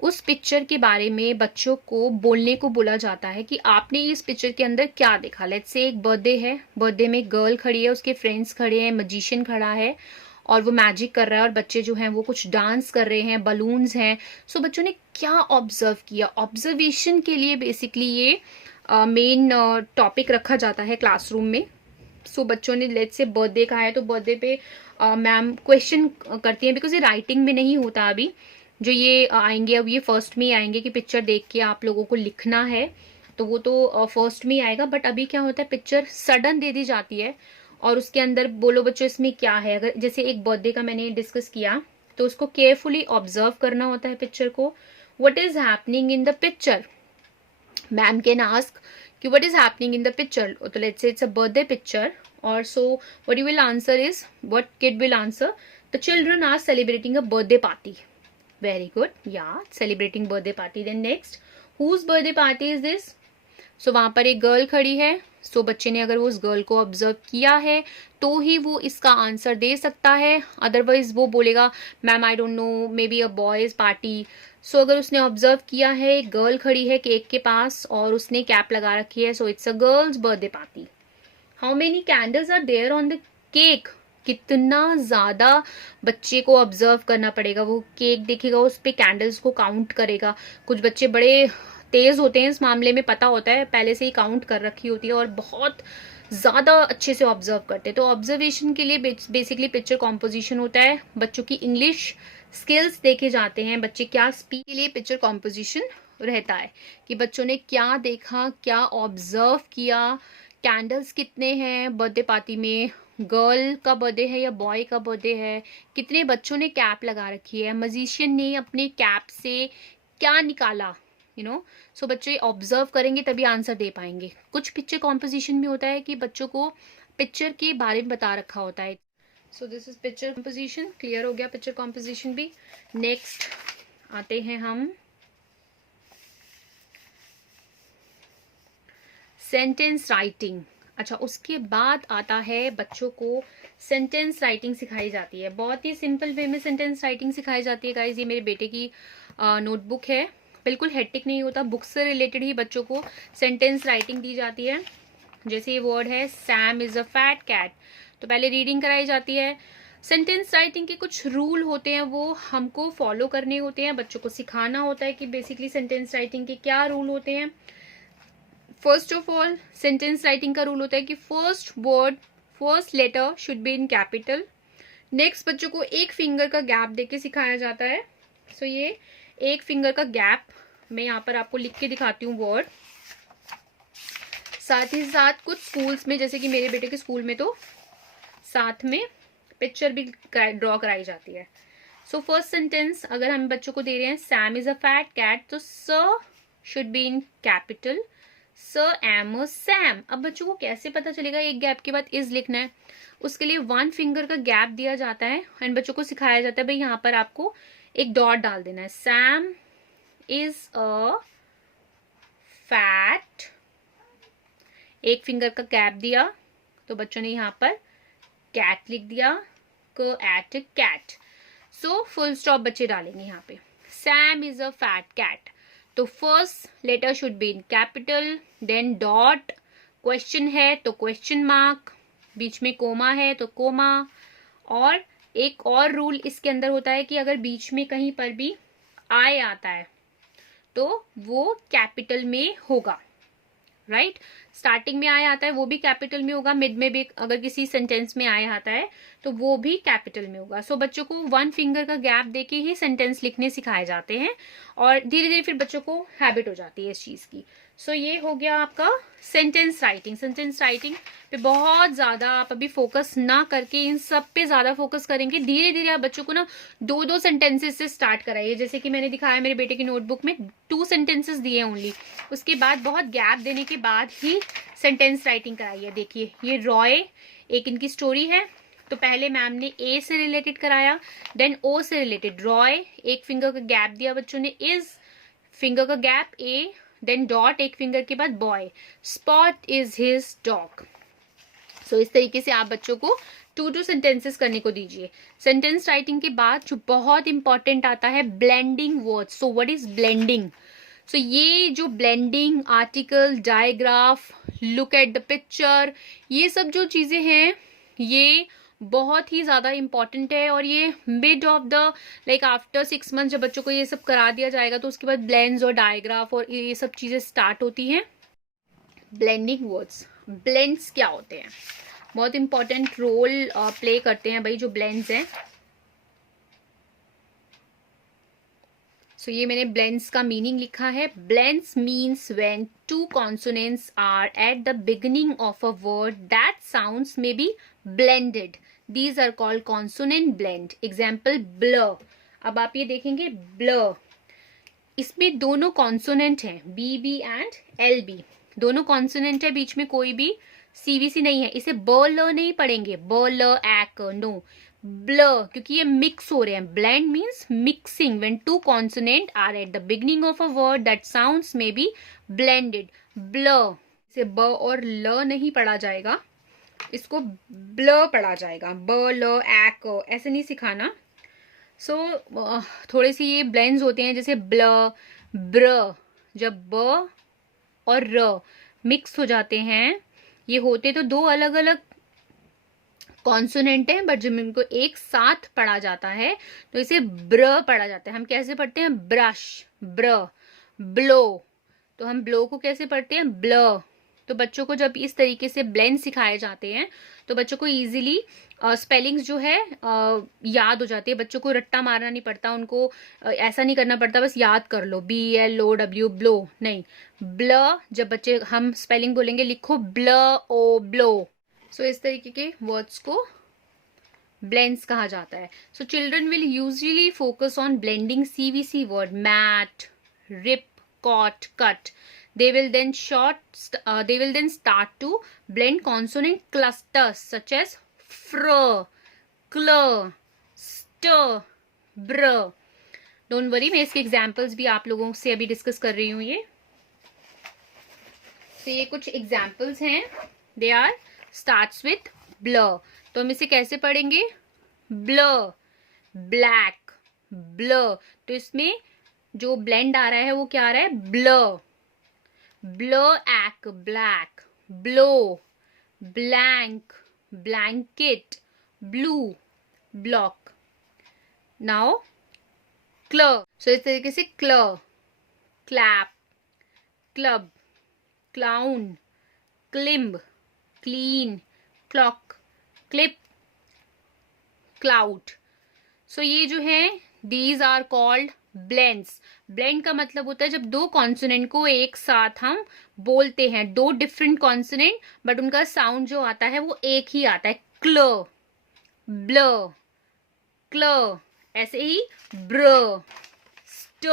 उस picture के बारे में बच्चों को बोलने को बोला जाता है कि आपने इस पिक्चर के अंदर क्या देखा। लेट्स से एक बर्थडे है, बर्थडे में गर्ल खड़ी है, उसके फ्रेंड्स खड़े हैं, मैजिशियन खड़ा है और वो मैजिक कर रहा है और बच्चे जो हैं वो कुछ डांस कर रहे हैं, बलून्स हैं। सो बच्चों ने क्या ऑब्जर्व किया, ऑब्जर्वेशन के लिए बेसिकली ये मेन टॉपिक रखा जाता है क्लासरूम में। सो बच्चों ने लेट्स से बर्थडे का है तो बर्थडे पे मैम क्वेश्चन करती हैं, बिकॉज ये राइटिंग में नहीं होता अभी, जो ये आएंगे अब ये फर्स्ट में ही आएंगे कि पिक्चर देख के आप लोगों को लिखना है, तो वो तो फर्स्ट में ही आएगा। बट अभी क्या होता है, पिक्चर सडन दे दी जाती है और उसके अंदर बोलो बच्चों इसमें क्या है। अगर जैसे एक बर्थडे का मैंने डिस्कस किया तो उसको केयरफुली ऑब्जर्व करना होता है पिक्चर को, what is happening in the picture. Ma'am can ask कि what is happening in the picture, तो let's say it's a birthday picture और so what you will answer is, what kid will answer, the children are celebrating a birthday party. Very good, या celebrating birthday party. Then next, whose birthday party is this. So वहां पर एक girl खड़ी है, सो बच्चे ने अगर वो उस गर्ल को ऑब्जर्व किया है तो ही वो इसका आंसर दे सकता है, अदरवाइज वो बोलेगा ma'am I don't know, maybe a boys party. So अगर उसने ऑब्जर्व किया है एक गर्ल खड़ी है केक के पास और उसने कैप लगा रखी है, so it's a girls birthday party. How many candles are there on the cake, कितना ज्यादा बच्चे को ऑब्जर्व करना पड़ेगा। वो केक देखेगा, उस पे कैंडल्स को काउंट करेगा। कुछ बच्चे बड़े तेज होते हैं इस मामले में, पता होता है पहले से ही काउंट कर रखी होती है और बहुत ज्यादा अच्छे से ऑब्जर्व करते हैं। तो ऑब्जर्वेशन के लिए बेसिकली पिक्चर कॉम्पोजिशन होता है। बच्चों की इंग्लिश स्किल्स देखे जाते हैं, बच्चे क्या स्पीक के लिए पिक्चर कॉम्पोजिशन रहता है कि बच्चों ने क्या देखा, क्या ऑब्जर्व किया, कैंडल्स कितने हैं बर्थडे पार्टी में, गर्ल का बर्थडे है या बॉय का बर्थडे है, कितने बच्चों ने कैप लगा रखी है, मजिशियन ने अपने कैप से क्या निकाला, यू नो। सो बच्चे ऑब्जर्व करेंगे तभी आंसर दे पाएंगे। कुछ पिक्चर कॉम्पोजिशन में होता है कि बच्चों को पिक्चर के बारे में बता रखा होता है। So this is picture composition, clear हो गया पिक्चर कॉम्पोजिशन भी। नेक्स्ट आते हैं हम सेंटेंस राइटिंग। अच्छा, उसके बाद आता है बच्चों को सेंटेंस राइटिंग सिखाई जाती है, बहुत ही सिंपल वे में सेंटेंस राइटिंग सिखाई जाती है। गाइज ये मेरे बेटे की नोटबुक है, बिल्कुल हेक्टिक नहीं होता, बुक से रिलेटेड ही बच्चों को सेंटेंस राइटिंग दी जाती है। जैसे ये वर्ड है Sam is a fat cat, तो पहले रीडिंग कराई जाती है। सेंटेंस राइटिंग के कुछ रूल होते हैं वो हमको फॉलो करने होते हैं, बच्चों को सिखाना होता है कि बेसिकली सेंटेंस राइटिंग के क्या रूल होते हैं। First of all sentence writing का रूल होता है कि first word, first letter should be in capital. Next बच्चों को एक फिंगर का गैप देके सिखाया जाता है। सो ये एक फिंगर का गैप मैं यहाँ पर आपको लिख के दिखाती हूँ वर्ड। साथ ही साथ कुछ स्कूल्स में, जैसे कि मेरे बेटे के स्कूल में, तो साथ में पिक्चर भी ड्रॉ कराई जाती है। सो फर्स्ट सेंटेंस अगर हम बच्चों को दे रहे हैं Sam is a fat cat, तो S should be in capital, sir M A Sam. अब बच्चों को कैसे पता चलेगा एक गैप के बाद इज लिखना है, उसके लिए वन फिंगर का गैप दिया जाता है एंड बच्चों को सिखाया जाता है भाई यहाँ पर आपको एक डॉट डाल देना है। सैम इज अ फैट, एक फिंगर का गैप दिया तो बच्चों ने यहाँ पर कैट लिख दिया, क at cat. So full stop बच्चे डालेंगे यहाँ पे, Sam is a fat cat. तो first letter should be in capital, then dot, question है तो क्वेश्चन मार्क, बीच में कोमा है तो कोमा। और एक और रूल इसके अंदर होता है कि अगर बीच में कहीं पर भी आई आता है तो वो कैपिटल में होगा, राइट। स्टार्टिंग में आए आता है वो भी कैपिटल में होगा, मिड में भी अगर किसी सेंटेंस में आए आता है तो वो भी कैपिटल में होगा। सो बच्चों को 1 फिंगर का गैप देके ही सेंटेंस लिखने सिखाए जाते हैं और धीरे धीरे फिर बच्चों को हैबिट हो जाती है इस चीज की। सो ये हो गया आपका सेंटेंस राइटिंग। सेंटेंस राइटिंग पे बहुत ज्यादा आप अभी फोकस ना करके इन सब पे ज्यादा फोकस करेंगे। धीरे धीरे आप बच्चों को ना 2-2 सेंटेंसेस से स्टार्ट कराइए। जैसे कि मैंने दिखाया मेरे बेटे की नोटबुक में 2 सेंटेंसेस दिए ओनली, उसके बाद बहुत गैप देने के बाद ही सेंटेंस राइटिंग कराइए। देखिए ये रॉय एक इनकी स्टोरी है, तो पहले मैम ने ए से रिलेटेड कराया, देन ओ से रिलेटेड रॉय, एक फिंगर का गैप दिया बच्चों ने, इज फिंगर का गैप ए, देन डॉट एक फिंगर के बाद boy, spot is his dog. So इस तरीके से आप बच्चों को 2-2 सेंटेंसेस करने को दीजिए। सेंटेंस राइटिंग के बाद जो बहुत इंपॉर्टेंट आता है blending words. So what is blending? So ये जो blending, article, digraph, look at the picture, ये सब जो चीजें हैं ये बहुत ही ज्यादा इंपॉर्टेंट है और ये mid of the like after 6 month जब बच्चों को ये सब करा दिया जाएगा तो उसके बाद ब्लेंड्स और डायग्राफ और ये सब चीजें स्टार्ट होती हैं। ब्लेंडिंग वर्ड्स, ब्लेंड्स क्या होते हैं? बहुत इंपॉर्टेंट रोल प्ले करते हैं भाई जो ब्लेंड्स हैं। सो ये मैंने ब्लेंड्स का मीनिंग लिखा है। Blends means when 2 consonants are at the beginning of a word that sounds may be blended, these are called consonant blend. Example blur. अब आप ये देखेंगे ब्लर, इसमें दोनों कॉन्सोनेंट हैं, B B and L B, दोनों कॉन्सोनेंट है, बीच में कोई भी सीवीसी नहीं है। इसे ब ल नहीं पढ़ेंगे, ब ल ऐक नो, ब्लर, क्योंकि ये मिक्स हो रहे हैं। Blend means mixing when 2 consonant are at the beginning of a word that sounds may be blended. Blur, इसे ब और ल नहीं पढ़ा जाएगा, इसको ब्लर पढ़ा जाएगा, ब ल ऐक, ऐसे नहीं सिखाना। सो थोड़े से ये ब्लेंड्स होते हैं, जैसे ब्लर, ब्र, जब ब और र मिक्स हो जाते हैं, ये होते तो 2 अलग अलग कॉन्सोनेंट है, बट जब इनको एक साथ पढ़ा जाता है तो इसे ब्र पढ़ा जाता है। हम कैसे पढ़ते हैं? ब्रश, ब्र, ब्लो, तो हम ब्लो को कैसे पढ़ते हैं? ब्ल। तो बच्चों को जब इस तरीके से ब्लेंड सिखाए जाते हैं तो बच्चों को इजीली स्पेलिंग्स जो है याद हो जाती है। बच्चों को रट्टा मारना नहीं पड़ता, उनको ऐसा नहीं करना पड़ता बस याद कर लो BLOW ब्लो, नहीं, ब्ल। जब बच्चे हम स्पेलिंग बोलेंगे लिखो ब्ल ओ ब्लो। सो इस तरीके के वर्ड्स को ब्लेंड्स कहा जाता है। So children will usually focus on blending CVC word, mat, rip, caught, cut. They will then start to blend consonant clusters such as fr, cl, st, br. Don't worry, मैं इसके examples भी आप लोगों से अभी डिस्कस कर रही हूँ ये। तो ये कुछ एग्जाम्पल्स हैं, they are starts with blur। तो हम इसे कैसे पढ़ेंगे? blur, black, blur। तो इसमें जो ब्लेंड आ रहा है वो क्या आ रहा है? ब्लर, ब्लर ऐक, black, blow, blank, blanket, blue, block. Now क्लर। सो इस तरीके से क्लर, clap, club, clown, climb, clean, clock, clip, cloud. So ये जो है these are called blends. Blend का मतलब होता है जब 2 कॉन्सोनेंट को एक साथ हम बोलते हैं, 2 डिफरेंट कॉन्सोनेंट बट उनका साउंड जो आता है वो एक ही आता है। क्ल, ब्ल, क्ल, ऐसे ही ब्र, स्ट,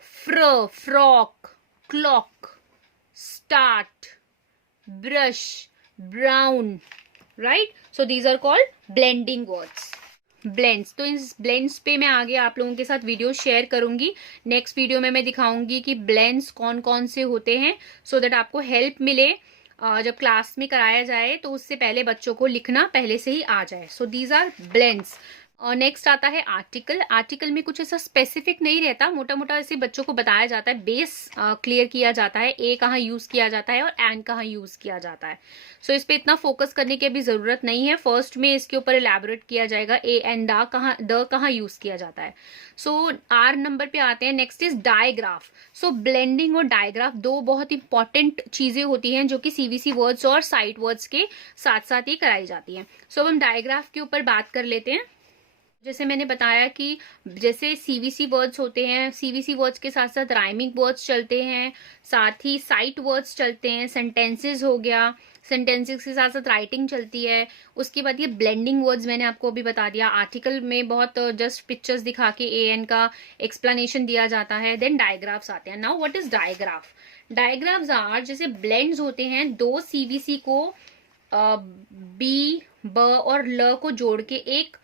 फ्र, frock, clock, start, brush, brown, right. So these are called blending words, blends. तो इस ब्लेंड्स पे मैं आगे आप लोगों के साथ वीडियो शेयर करूंगी। नेक्स्ट वीडियो में मैं दिखाऊंगी कि ब्लेंड्स कौन कौन से होते हैं, सो दैट आपको हेल्प मिले जब क्लास में कराया जाए तो उससे पहले बच्चों को लिखना पहले से ही आ जाए। So these are blends. और नेक्स्ट आता है आर्टिकल। आर्टिकल में कुछ ऐसा स्पेसिफिक नहीं रहता, मोटा मोटा ऐसे बच्चों को बताया जाता है, बेस क्लियर किया जाता है, ए कहाँ यूज किया जाता है और एंड कहाँ यूज किया जाता है। सो इस पे इतना फोकस करने की अभी जरूरत नहीं है। फर्स्ट में इसके ऊपर इलेबोरेट किया जाएगा ए एंड द कहाँ यूज किया जाता है। सो आर नंबर पे आते हैं। Next is digraph. So blending और डायग्राफ दो बहुत इंपॉर्टेंट चीजें होती हैं जो कि सीवीसी वर्ड्स और साइट वर्ड्स के साथ साथ ही कराई जाती हैं। सो अब हम डायग्राफ के ऊपर बात कर लेते हैं। जैसे मैंने बताया कि जैसे सीवीसी वर्ड्स होते हैं, सीवीसी वर्ड्स के साथ साथ राइमिंग वर्ड्स चलते हैं, साथ ही साइट वर्ड्स चलते हैं, सेंटेंसेस हो गया, सेंटेंसेस के साथ साथ राइटिंग चलती है। उसके बाद ये ब्लेंडिंग वर्ड्स मैंने आपको अभी बता दिया। आर्टिकल में बहुत जस्ट पिक्चर्स दिखा के ए एन का एक्सप्लेनेशन दिया जाता है। देन डायग्राफ्स आते हैं। Now what is digraph? Digraphs are जैसे ब्लेंड्स होते हैं, दो सीवीसी को बी ब और ल को जोड़ के एक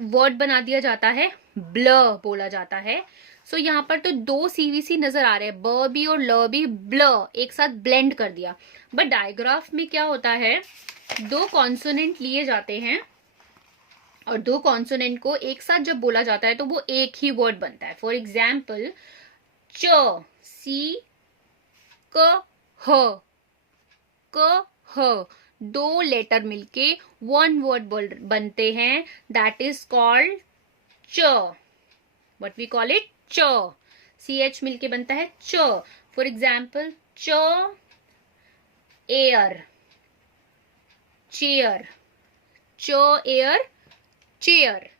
वर्ड बना दिया जाता है, ब्ल बोला जाता है। सो यहाँ पर तो दो सीवीसी नजर आ रहे हैं, ब भी और ल भी, ब्ल एक साथ ब्लेंड कर दिया। बट डायग्राफ में क्या होता है, दो कॉन्सोनेंट लिए जाते हैं और दो कॉन्सोनेंट को एक साथ जब बोला जाता है तो वो एक ही वर्ड बनता है। फॉर एग्जाम्पल च, सी, क ह, दो लेटर मिलके वन वर्ड बनते हैं, दैट इज कॉल्ड च। What we call it? च। CH मिलके बनता है च। फॉर एग्जाम्पल च एयर, चेयर, च एयर चेयर।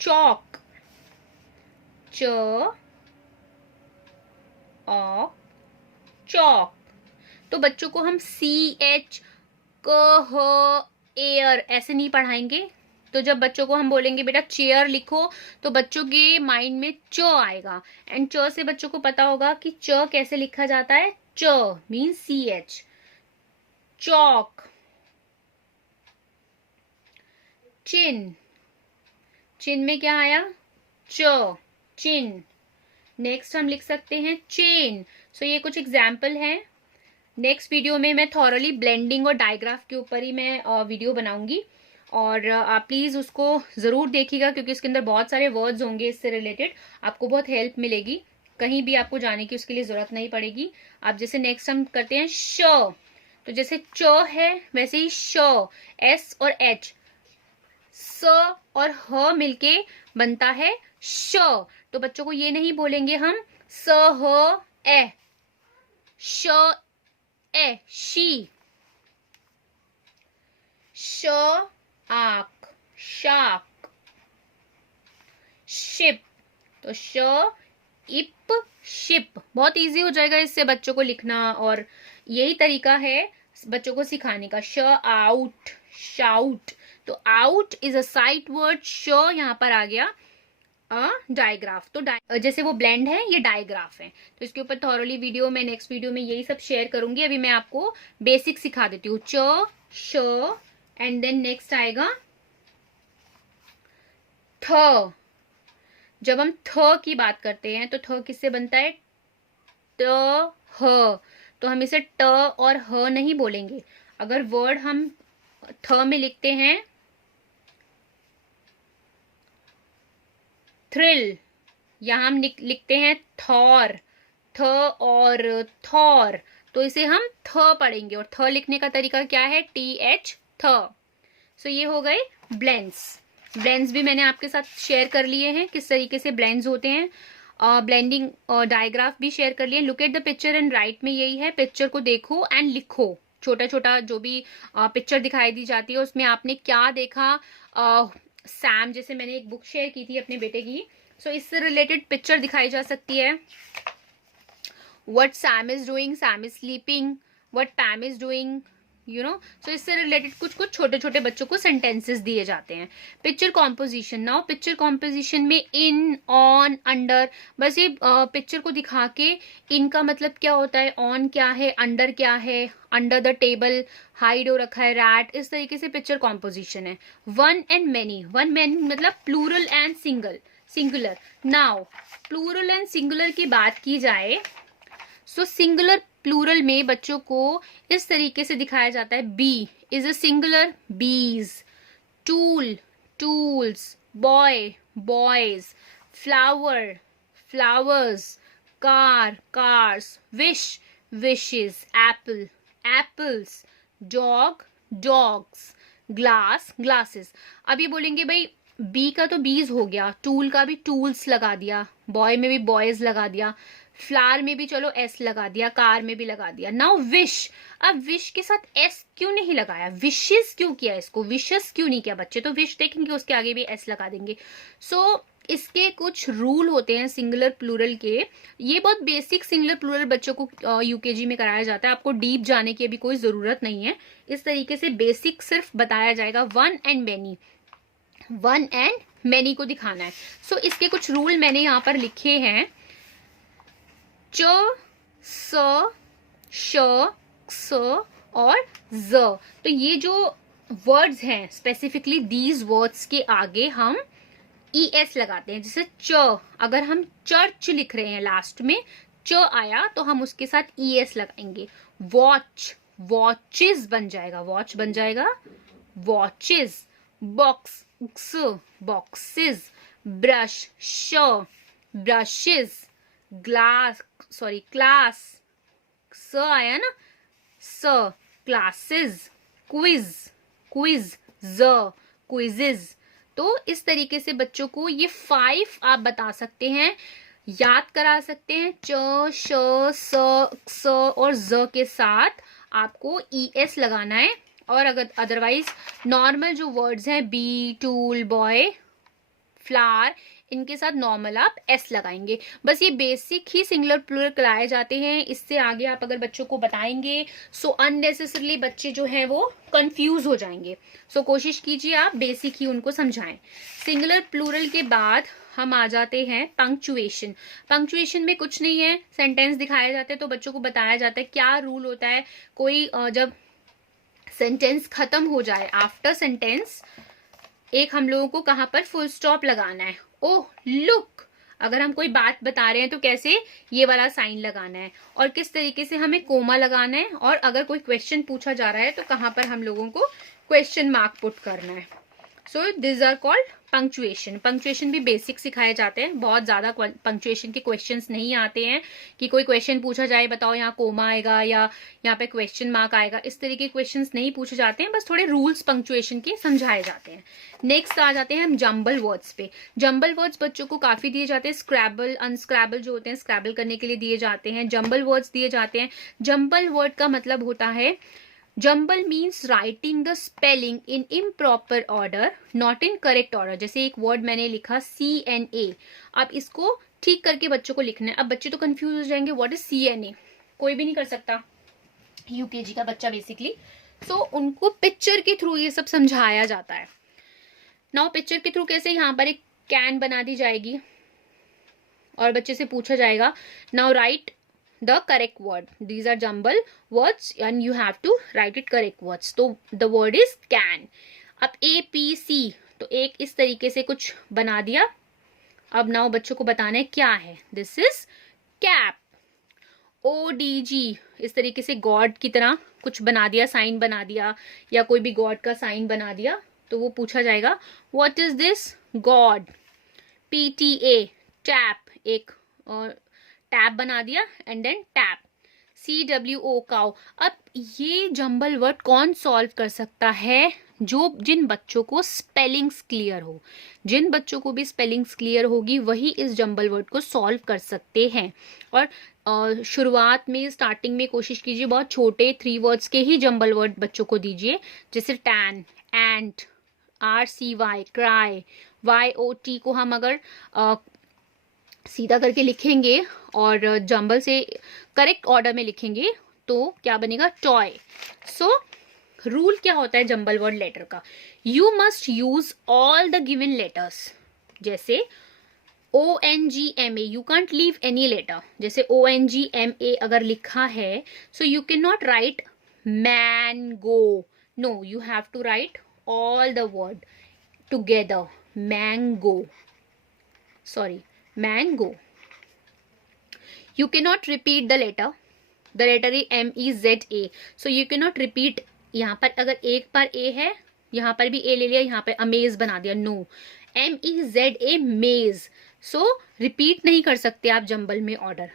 चौक, च ऑ चौक। तो बच्चों को हम CH एयर ऐसे नहीं पढ़ाएंगे। तो जब बच्चों को हम बोलेंगे बेटा चेयर लिखो तो बच्चों के माइंड में च आएगा, एंड च से बच्चों को पता होगा कि च कैसे लिखा जाता है, च मीन्स CH। चौक, चिन, चिन में क्या आया, च, चिन। नेक्स्ट हम लिख सकते हैं चेन। सो ये कुछ एग्जाम्पल है। नेक्स्ट वीडियो में मैं थॉरली ब्लेंडिंग और डायग्राफ के ऊपर ही मैं वीडियो बनाऊंगी, और आप प्लीज उसको जरूर देखिएगा क्योंकि इसके अंदर बहुत सारे वर्ड्स होंगे इससे रिलेटेड, आपको बहुत हेल्प मिलेगी। कहीं भी आपको जाने की उसके लिए जरूरत नहीं पड़ेगी। आप जैसे नेक्स्ट हम करते हैं श, तो जैसे च है वैसे ही श, S और H, स और ह मिलके बनता है श। तो बच्चों को ये नहीं बोलेंगे हम स ह ए, श ए, शी। श आक, शाक। शिप, तो श इप, शिप। बहुत इजी हो जाएगा इससे बच्चों को लिखना, और यही तरीका है बच्चों को सिखाने का। श आउट, शाउट। तो out is a site word, श यहाँ पर आ गया डायग्राफ। तो जैसे वो ब्लेंड है, ये डायग्राफ है। तो इसके ऊपर थॉरली वीडियो मैं नेक्स्ट वीडियो में यही सब शेयर करूंगी। अभी मैं आपको बेसिक सिखा देती हूँ। च, श, एंड देन नेक्स्ट आएगा थ। जब हम थ की बात करते हैं तो थ किससे बनता है, ट ह। तो हम इसे ट और ह नहीं बोलेंगे। अगर वर्ड हम थ में लिखते हैं थ्रिल, यहां हम लिखते हैं थॉर, थ और थॉर, तो इसे हम थ पढ़ेंगे। और थ लिखने का तरीका क्या है, TH, थ। सो ये हो गए ब्लेंड्स। ब्लेंड्स भी मैंने आपके साथ शेयर कर लिए हैं, किस तरीके से ब्लेंड्स होते हैं। ब्लेंडिंग और डायग्राफ भी शेयर कर लिए। Look at the picture and right में यही है, पिक्चर को देखो एंड लिखो। छोटा छोटा जो भी पिक्चर दिखाई दी जाती है उसमें आपने क्या देखा। सैम, जैसे मैंने एक बुक शेयर की थी अपने बेटे की, सो इससे रिलेटेड पिक्चर दिखाई जा सकती है। What Sam is doing, Sam is sleeping, what Pam is doing, you know. So इससे रिलेटेड कुछ कुछ छोटे छोटे बच्चों को सेंटेंसेस दिए जाते हैं। Picture composition. Now picture composition में इन, ऑन, अंडर, बस ये पिक्चर को दिखा के इन का मतलब क्या होता है, ऑन क्या है, अंडर क्या है, अंडर द टेबल हाइड हो रखा है रैट, इस तरीके से पिक्चर कॉम्पोजिशन है। One and many, one many मतलब plural and singular. Now plural and singular की बात की जाए, सो सिंगुलर प्लूरल में बच्चों को इस तरीके से दिखाया जाता है। बी इज अ सिंगुलर, बीज। Tool, tools, boy, boys, flower, flowers, car, cars, wish, wishes, apple, apples, dog, dogs, glass, glasses. अब ये बोलेंगे भाई बी का तो बीज हो गया, टूल का भी टूल्स लगा दिया, बॉय में भी बॉयज लगा दिया, फ्लावर में भी चलो एस लगा दिया, कार में भी लगा दिया। नाउ विश, अब विश के साथ एस क्यों नहीं लगाया, विशेस क्यों किया, इसको विशेस क्यों नहीं किया? बच्चे तो विश देखेंगे उसके आगे भी एस लगा देंगे। सो इसके कुछ रूल होते हैं सिंगुलर प्लूरल के। ये बहुत बेसिक सिंगुलर प्लूरल बच्चों को यूकेजी में कराया जाता है, आपको डीप जाने की अभी कोई जरूरत नहीं है। इस तरीके से बेसिक सिर्फ बताया जाएगा। One and many, one and many को दिखाना है। सो इसके कुछ रूल मैंने यहाँ पर लिखे हैं। च, स, श, स और ज। तो ये जो वर्ड्स हैं स्पेसिफिकली दीज वर्ड्स के आगे हम ES लगाते हैं। जैसे च, अगर हम चर्च लिख रहे हैं लास्ट में च आया तो हम उसके साथ ES लगाएंगे। वॉच, वॉचेस बन जाएगा, वॉच बन जाएगा वॉचेस। Box, boxes. ब्रश, श, ब्रशेस। ग्लास, सॉरी क्लास, स आया ना, स, क्लासेस। क्विज, क्विज, ज, क्विजेस। तो इस तरीके से बच्चों को ये 5 आप बता सकते हैं, याद करा सकते हैं। च, श, स और ज के साथ आपको ES लगाना है। और अगर अदरवाइज नॉर्मल जो वर्ड्स हैं बी, टूल, बॉय, फ्लावर, इनके साथ नॉर्मल आप एस लगाएंगे। बस ये बेसिक ही सिंगुलर प्लूरल कराए जाते हैं। इससे आगे आप अगर बच्चों को बताएंगे सो अननेसेसरली बच्चे जो हैं वो कंफ्यूज हो जाएंगे। सो कोशिश कीजिए आप बेसिक ही उनको समझाएं। सिंगुलर प्लूरल के बाद हम आ जाते हैं पंक्चुएशन। पंक्चुएशन में कुछ नहीं है, सेंटेंस दिखाए जाते हैं तो बच्चों को बताया जाता है क्या रूल होता है। कोई जब सेंटेंस खत्म हो जाए, आफ्टर सेंटेंस एक हम लोगों को कहां पर फुल स्टॉप लगाना है। ओह लुक, अगर हम कोई बात बता रहे हैं तो कैसे ये वाला साइन लगाना है, और किस तरीके से हमें कोमा लगाना है, और अगर कोई क्वेश्चन पूछा जा रहा है तो कहां पर हम लोगों को क्वेश्चन मार्क पुट करना है। So this are called punctuation. Punctuation भी बेसिक सिखाए जाते हैं, बहुत ज्यादा पंक्चुएशन के क्वेश्चंस नहीं आते हैं कि कोई क्वेश्चन पूछा जाए बताओ यहाँ कोमा आएगा या यहाँ पे क्वेश्चन मार्क आएगा, इस तरीके के क्वेश्चंस नहीं पूछे जाते हैं। बस थोड़े रूल्स पंक्चुएशन के समझाए जाते हैं। नेक्स्ट आ जाते हैं हम जंबल वर्ड्स पे। जंबल वर्ड्स बच्चों को काफी दिए जाते हैं, स्क्रैबल, अनस्क्रैबल जो होते हैं स्क्रैबल करने के लिए दिए जाते हैं, जंबल वर्ड्स दिए जाते हैं। जंबल वर्ड का मतलब होता है, jumble means writing the spelling in improper order, not in correct order. जैसे एक वर्ड मैंने लिखा CNA, अब इसको ठीक करके बच्चों को लिखना है। अब बच्चे तो कंफ्यूज हो जाएंगे, व्हाट इज CNA, कोई भी नहीं कर सकता यूकेजी का बच्चा बेसिकली। सो उनको पिक्चर के थ्रू ये सब समझाया जाता है। नाउ पिक्चर के थ्रू कैसे, यहाँ पर एक कैन बना दी जाएगी और बच्चे से पूछा जाएगा now right the correct word. These are jumble words and you have to write it correct words. तो the word is can. अब APC, तो एक इस तरीके से कुछ बना दिया। अब नाउ बच्चों को बताना है क्या है। This is cap. ODG, इस तरीके से गॉड की तरह कुछ बना दिया, साइन बना दिया, या कोई भी गॉड का साइन बना दिया तो वो पूछा जाएगा what is this God. PTA, tap, एक और टैप बना दिया and then tap. CWO, cow. अब ये जंबल वर्ड कौन सॉल्व कर सकता है, जिन बच्चों को स्पेलिंग्स क्लियर हो। जिन बच्चों को भी स्पेलिंग्स क्लियर होगी वही इस जंबल वर्ड को सॉल्व कर सकते हैं। और शुरुआत में स्टार्टिंग में कोशिश कीजिए बहुत छोटे 3 वर्ड्स के ही जंबल वर्ड बच्चों को दीजिए, जैसे टैन, एंट, RCY, क्राई, YOT को हम अगर सीधा करके लिखेंगे और जंबल से करेक्ट ऑर्डर में लिखेंगे तो क्या बनेगा, टॉय। सो रूल क्या होता है जंबल वर्ड लेटर का, you must use all the given letters. जैसे ONGMA, you can't leave any letter. जैसे ONGMA अगर लिखा है so you can not write mango, no, you have to write all the word together. Mango, sorry, mango. You cannot repeat the letter. The letter is MEZA. So you cannot repeat. यहाँ पर अगर एक बार A है यहाँ पर भी ए ले लिया, यहाँ पे अमेज बना दिया, नो, MEZA मेज। सो रिपीट नहीं कर सकते आप जंबल में ऑर्डर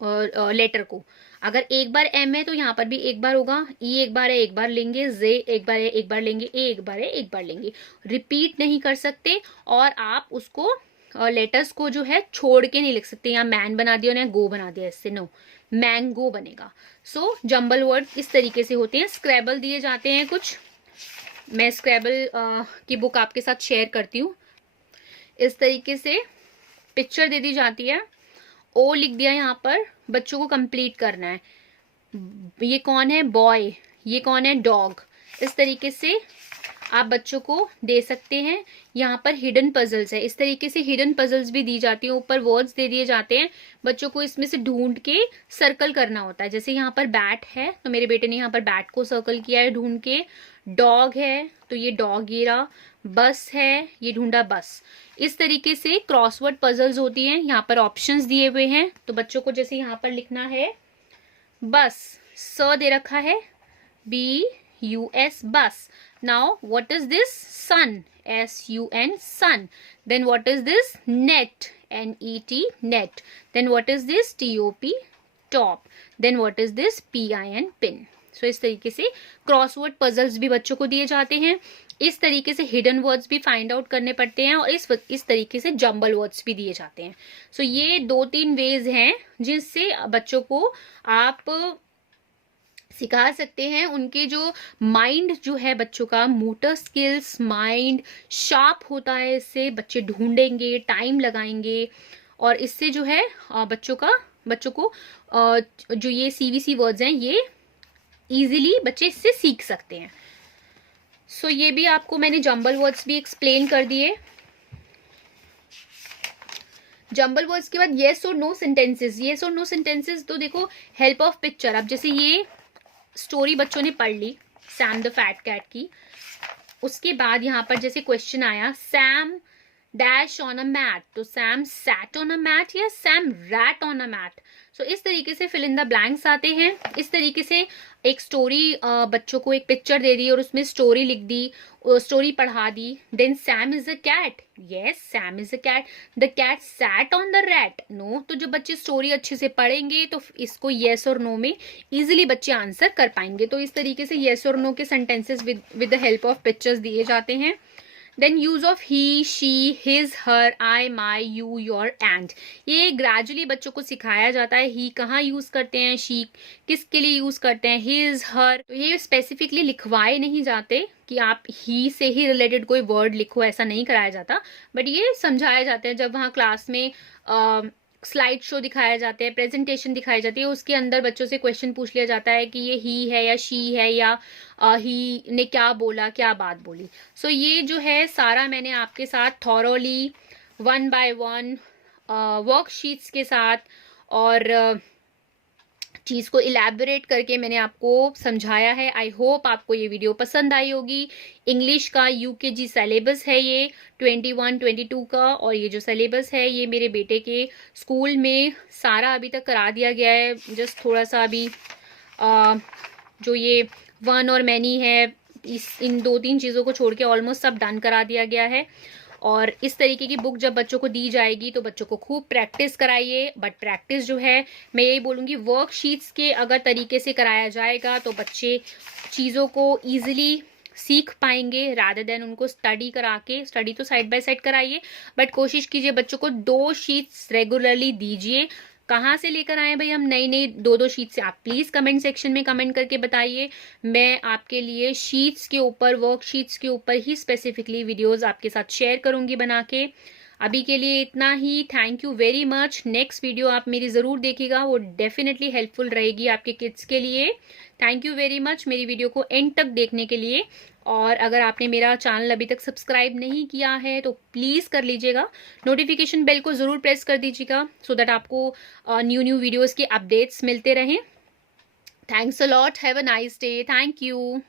और लेटर को। अगर एक बार एम है तो यहाँ पर भी एक बार होगा, ई एक बार है एक बार लेंगे, जे एक बार है एक बार लेंगे, ए एक बार है एक बार लेंगे, रिपीट नहीं कर सकते। और आप उसको लेटर्स को जो है छोड़ के नहीं लिख सकते, यहाँ मैन बना दिया या गो बना दिया, इससे नो, मैंगो बनेगा। सो जंबल वर्ड इस तरीके से होते हैं। स्क्रैबल दिए जाते हैं कुछ, मैं स्क्रैबल की बुक आपके साथ शेयर करती हूँ। इस तरीके से पिक्चर दे दी जाती है, ओ लिख दिया, यहाँ पर बच्चों को कंप्लीट करना है। ये कौन है, बॉय, ये कौन है, डॉग। इस तरीके से आप बच्चों को दे सकते हैं। यहाँ पर हिडन पजल्स है, इस तरीके से हिडन पजल्स भी दी जाती है, ऊपर वर्ड्स दे दिए जाते हैं, बच्चों को इसमें से ढूंढ के सर्कल करना होता है। जैसे यहाँ पर बैट है तो मेरे बेटे ने यहाँ पर बैट को सर्कल किया है ढूंढ के, डॉग है तो ये डॉग ये रहा, बस है ये ढूंढा बस। इस तरीके से क्रॉसवर्ड पजल्स होती हैं। यहाँ पर ऑप्शंस दिए हुए हैं, तो बच्चों को जैसे यहाँ पर लिखना है बस, स दे रखा है, BUS bus. Now what is this, sun, SUN sun. Then what is this, net, NET net. Then what is this, TOP top. Then what is this, PIN pin. So इस तरीके से क्रॉसवर्ड पजल्स भी बच्चों को दिए जाते हैं। इस तरीके से हिडन वर्ड्स भी फाइंड आउट करने पड़ते हैं और इस तरीके से जंबल वर्ड्स भी दिए जाते हैं। सो ये 2-3 वेज हैं जिससे बच्चों को आप सिखा सकते हैं। उनके जो माइंड जो है बच्चों का, मोटर स्किल्स, माइंड शार्प होता है, इससे बच्चे ढूंढेंगे, टाइम लगाएंगे और इससे जो है बच्चों को जो ये CVC वर्ड्स हैं ये इजीली बच्चे इससे सीख सकते हैं। सो ये भी आपको मैंने जंबल वर्ड्स भी एक्सप्लेन कर दिए। जंबल वर्ड्स के बाद येस और नो सेंटेंसेस। येस और नो सेंटेंसेस तो देखो हेल्प ऑफ पिक्चर। अब जैसे ये स्टोरी बच्चों ने पढ़ ली सैम द फैट कैट की, उसके बाद यहाँ पर जैसे क्वेश्चन आया Sam dash on a mat, तो Sam sat on a mat या Sam rat on a mat. So इस तरीके से फिल इन द ब्लैंक्स आते हैं। इस तरीके से एक स्टोरी बच्चों को एक पिक्चर दे दी और उसमें स्टोरी लिख दी, स्टोरी पढ़ा दी। Then Sam is a cat, yes Sam is a cat. The cat sat on the rat, no. तो जब बच्चे स्टोरी अच्छे से पढ़ेंगे तो इसको येस और नो में इजिली बच्चे आंसर कर पाएंगे। तो इस तरीके से येस और नो के sentences with the help of pictures दिए जाते हैं। Then use of he, she, his, her, I, my, you, your, and. ये ग्रेजुअली बच्चों को सिखाया जाता है। ही कहाँ यूज करते हैं, शी किसके लिए यूज करते हैं, हिज, हर। तो ये स्पेसिफिकली लिखवाए नहीं जाते कि आप ही से ही रिलेटेड कोई वर्ड लिखो, ऐसा नहीं कराया जाता, बट ये समझाया जाता है। जब वहाँ क्लास में स्लाइड शो दिखाया जाता है, प्रेजेंटेशन दिखाई जाती है, उसके अंदर बच्चों से क्वेश्चन पूछ लिया जाता है कि ये ही है या शी है या ही ने क्या बोला, क्या बात बोली। सो ये जो है सारा मैंने आपके साथ थॉरोली 1 by 1 वर्कशीट्स के साथ और चीज को इलेबोरेट करके मैंने आपको समझाया है। आई होप आपको ये वीडियो पसंद आई होगी। इंग्लिश का UKG सिलेबस है ये 21-22 का, और ये जो सिलेबस है ये मेरे बेटे के स्कूल में सारा अभी तक करा दिया गया है। जस्ट थोड़ा सा अभी जो ये वन और मैनी है, इन 2-3 चीज़ों को छोड़ के ऑलमोस्ट सब डन करा दिया गया है। और इस तरीके की बुक जब बच्चों को दी जाएगी तो बच्चों को खूब प्रैक्टिस कराइए। बट प्रैक्टिस जो है मैं यही बोलूँगी, वर्कशीट्स के अगर तरीके से कराया जाएगा तो बच्चे चीज़ों को ईजिली सीख पाएंगे रादर देन उनको स्टडी करा के। स्टडी तो साइड बाय साइड कराइए, बट कोशिश कीजिए बच्चों को 2 शीट्स रेगुलरली दीजिए। कहाँ से लेकर आए भाई हम नई 2-2 शीट से, आप प्लीज कमेंट सेक्शन में कमेंट करके बताइए। मैं आपके लिए शीट्स के ऊपर, वर्कशीट्स के ऊपर ही स्पेसिफिकली वीडियोस आपके साथ शेयर करूंगी बना के। अभी के लिए इतना ही। Thank you very much. Next video आप मेरी जरूर देखिएगा, वो डेफिनेटली हेल्पफुल रहेगी आपके किड्स के लिए। थैंक यू वेरी मच मेरी वीडियो को एंड तक देखने के लिए। और अगर आपने मेरा चैनल अभी तक सब्सक्राइब नहीं किया है तो प्लीज़ कर लीजिएगा। नोटिफिकेशन बेल को ज़रूर प्रेस कर दीजिएगा सो दैट आपको न्यू वीडियोस के अपडेट्स मिलते रहें। Thanks a lot. Have a nice day. Thank you.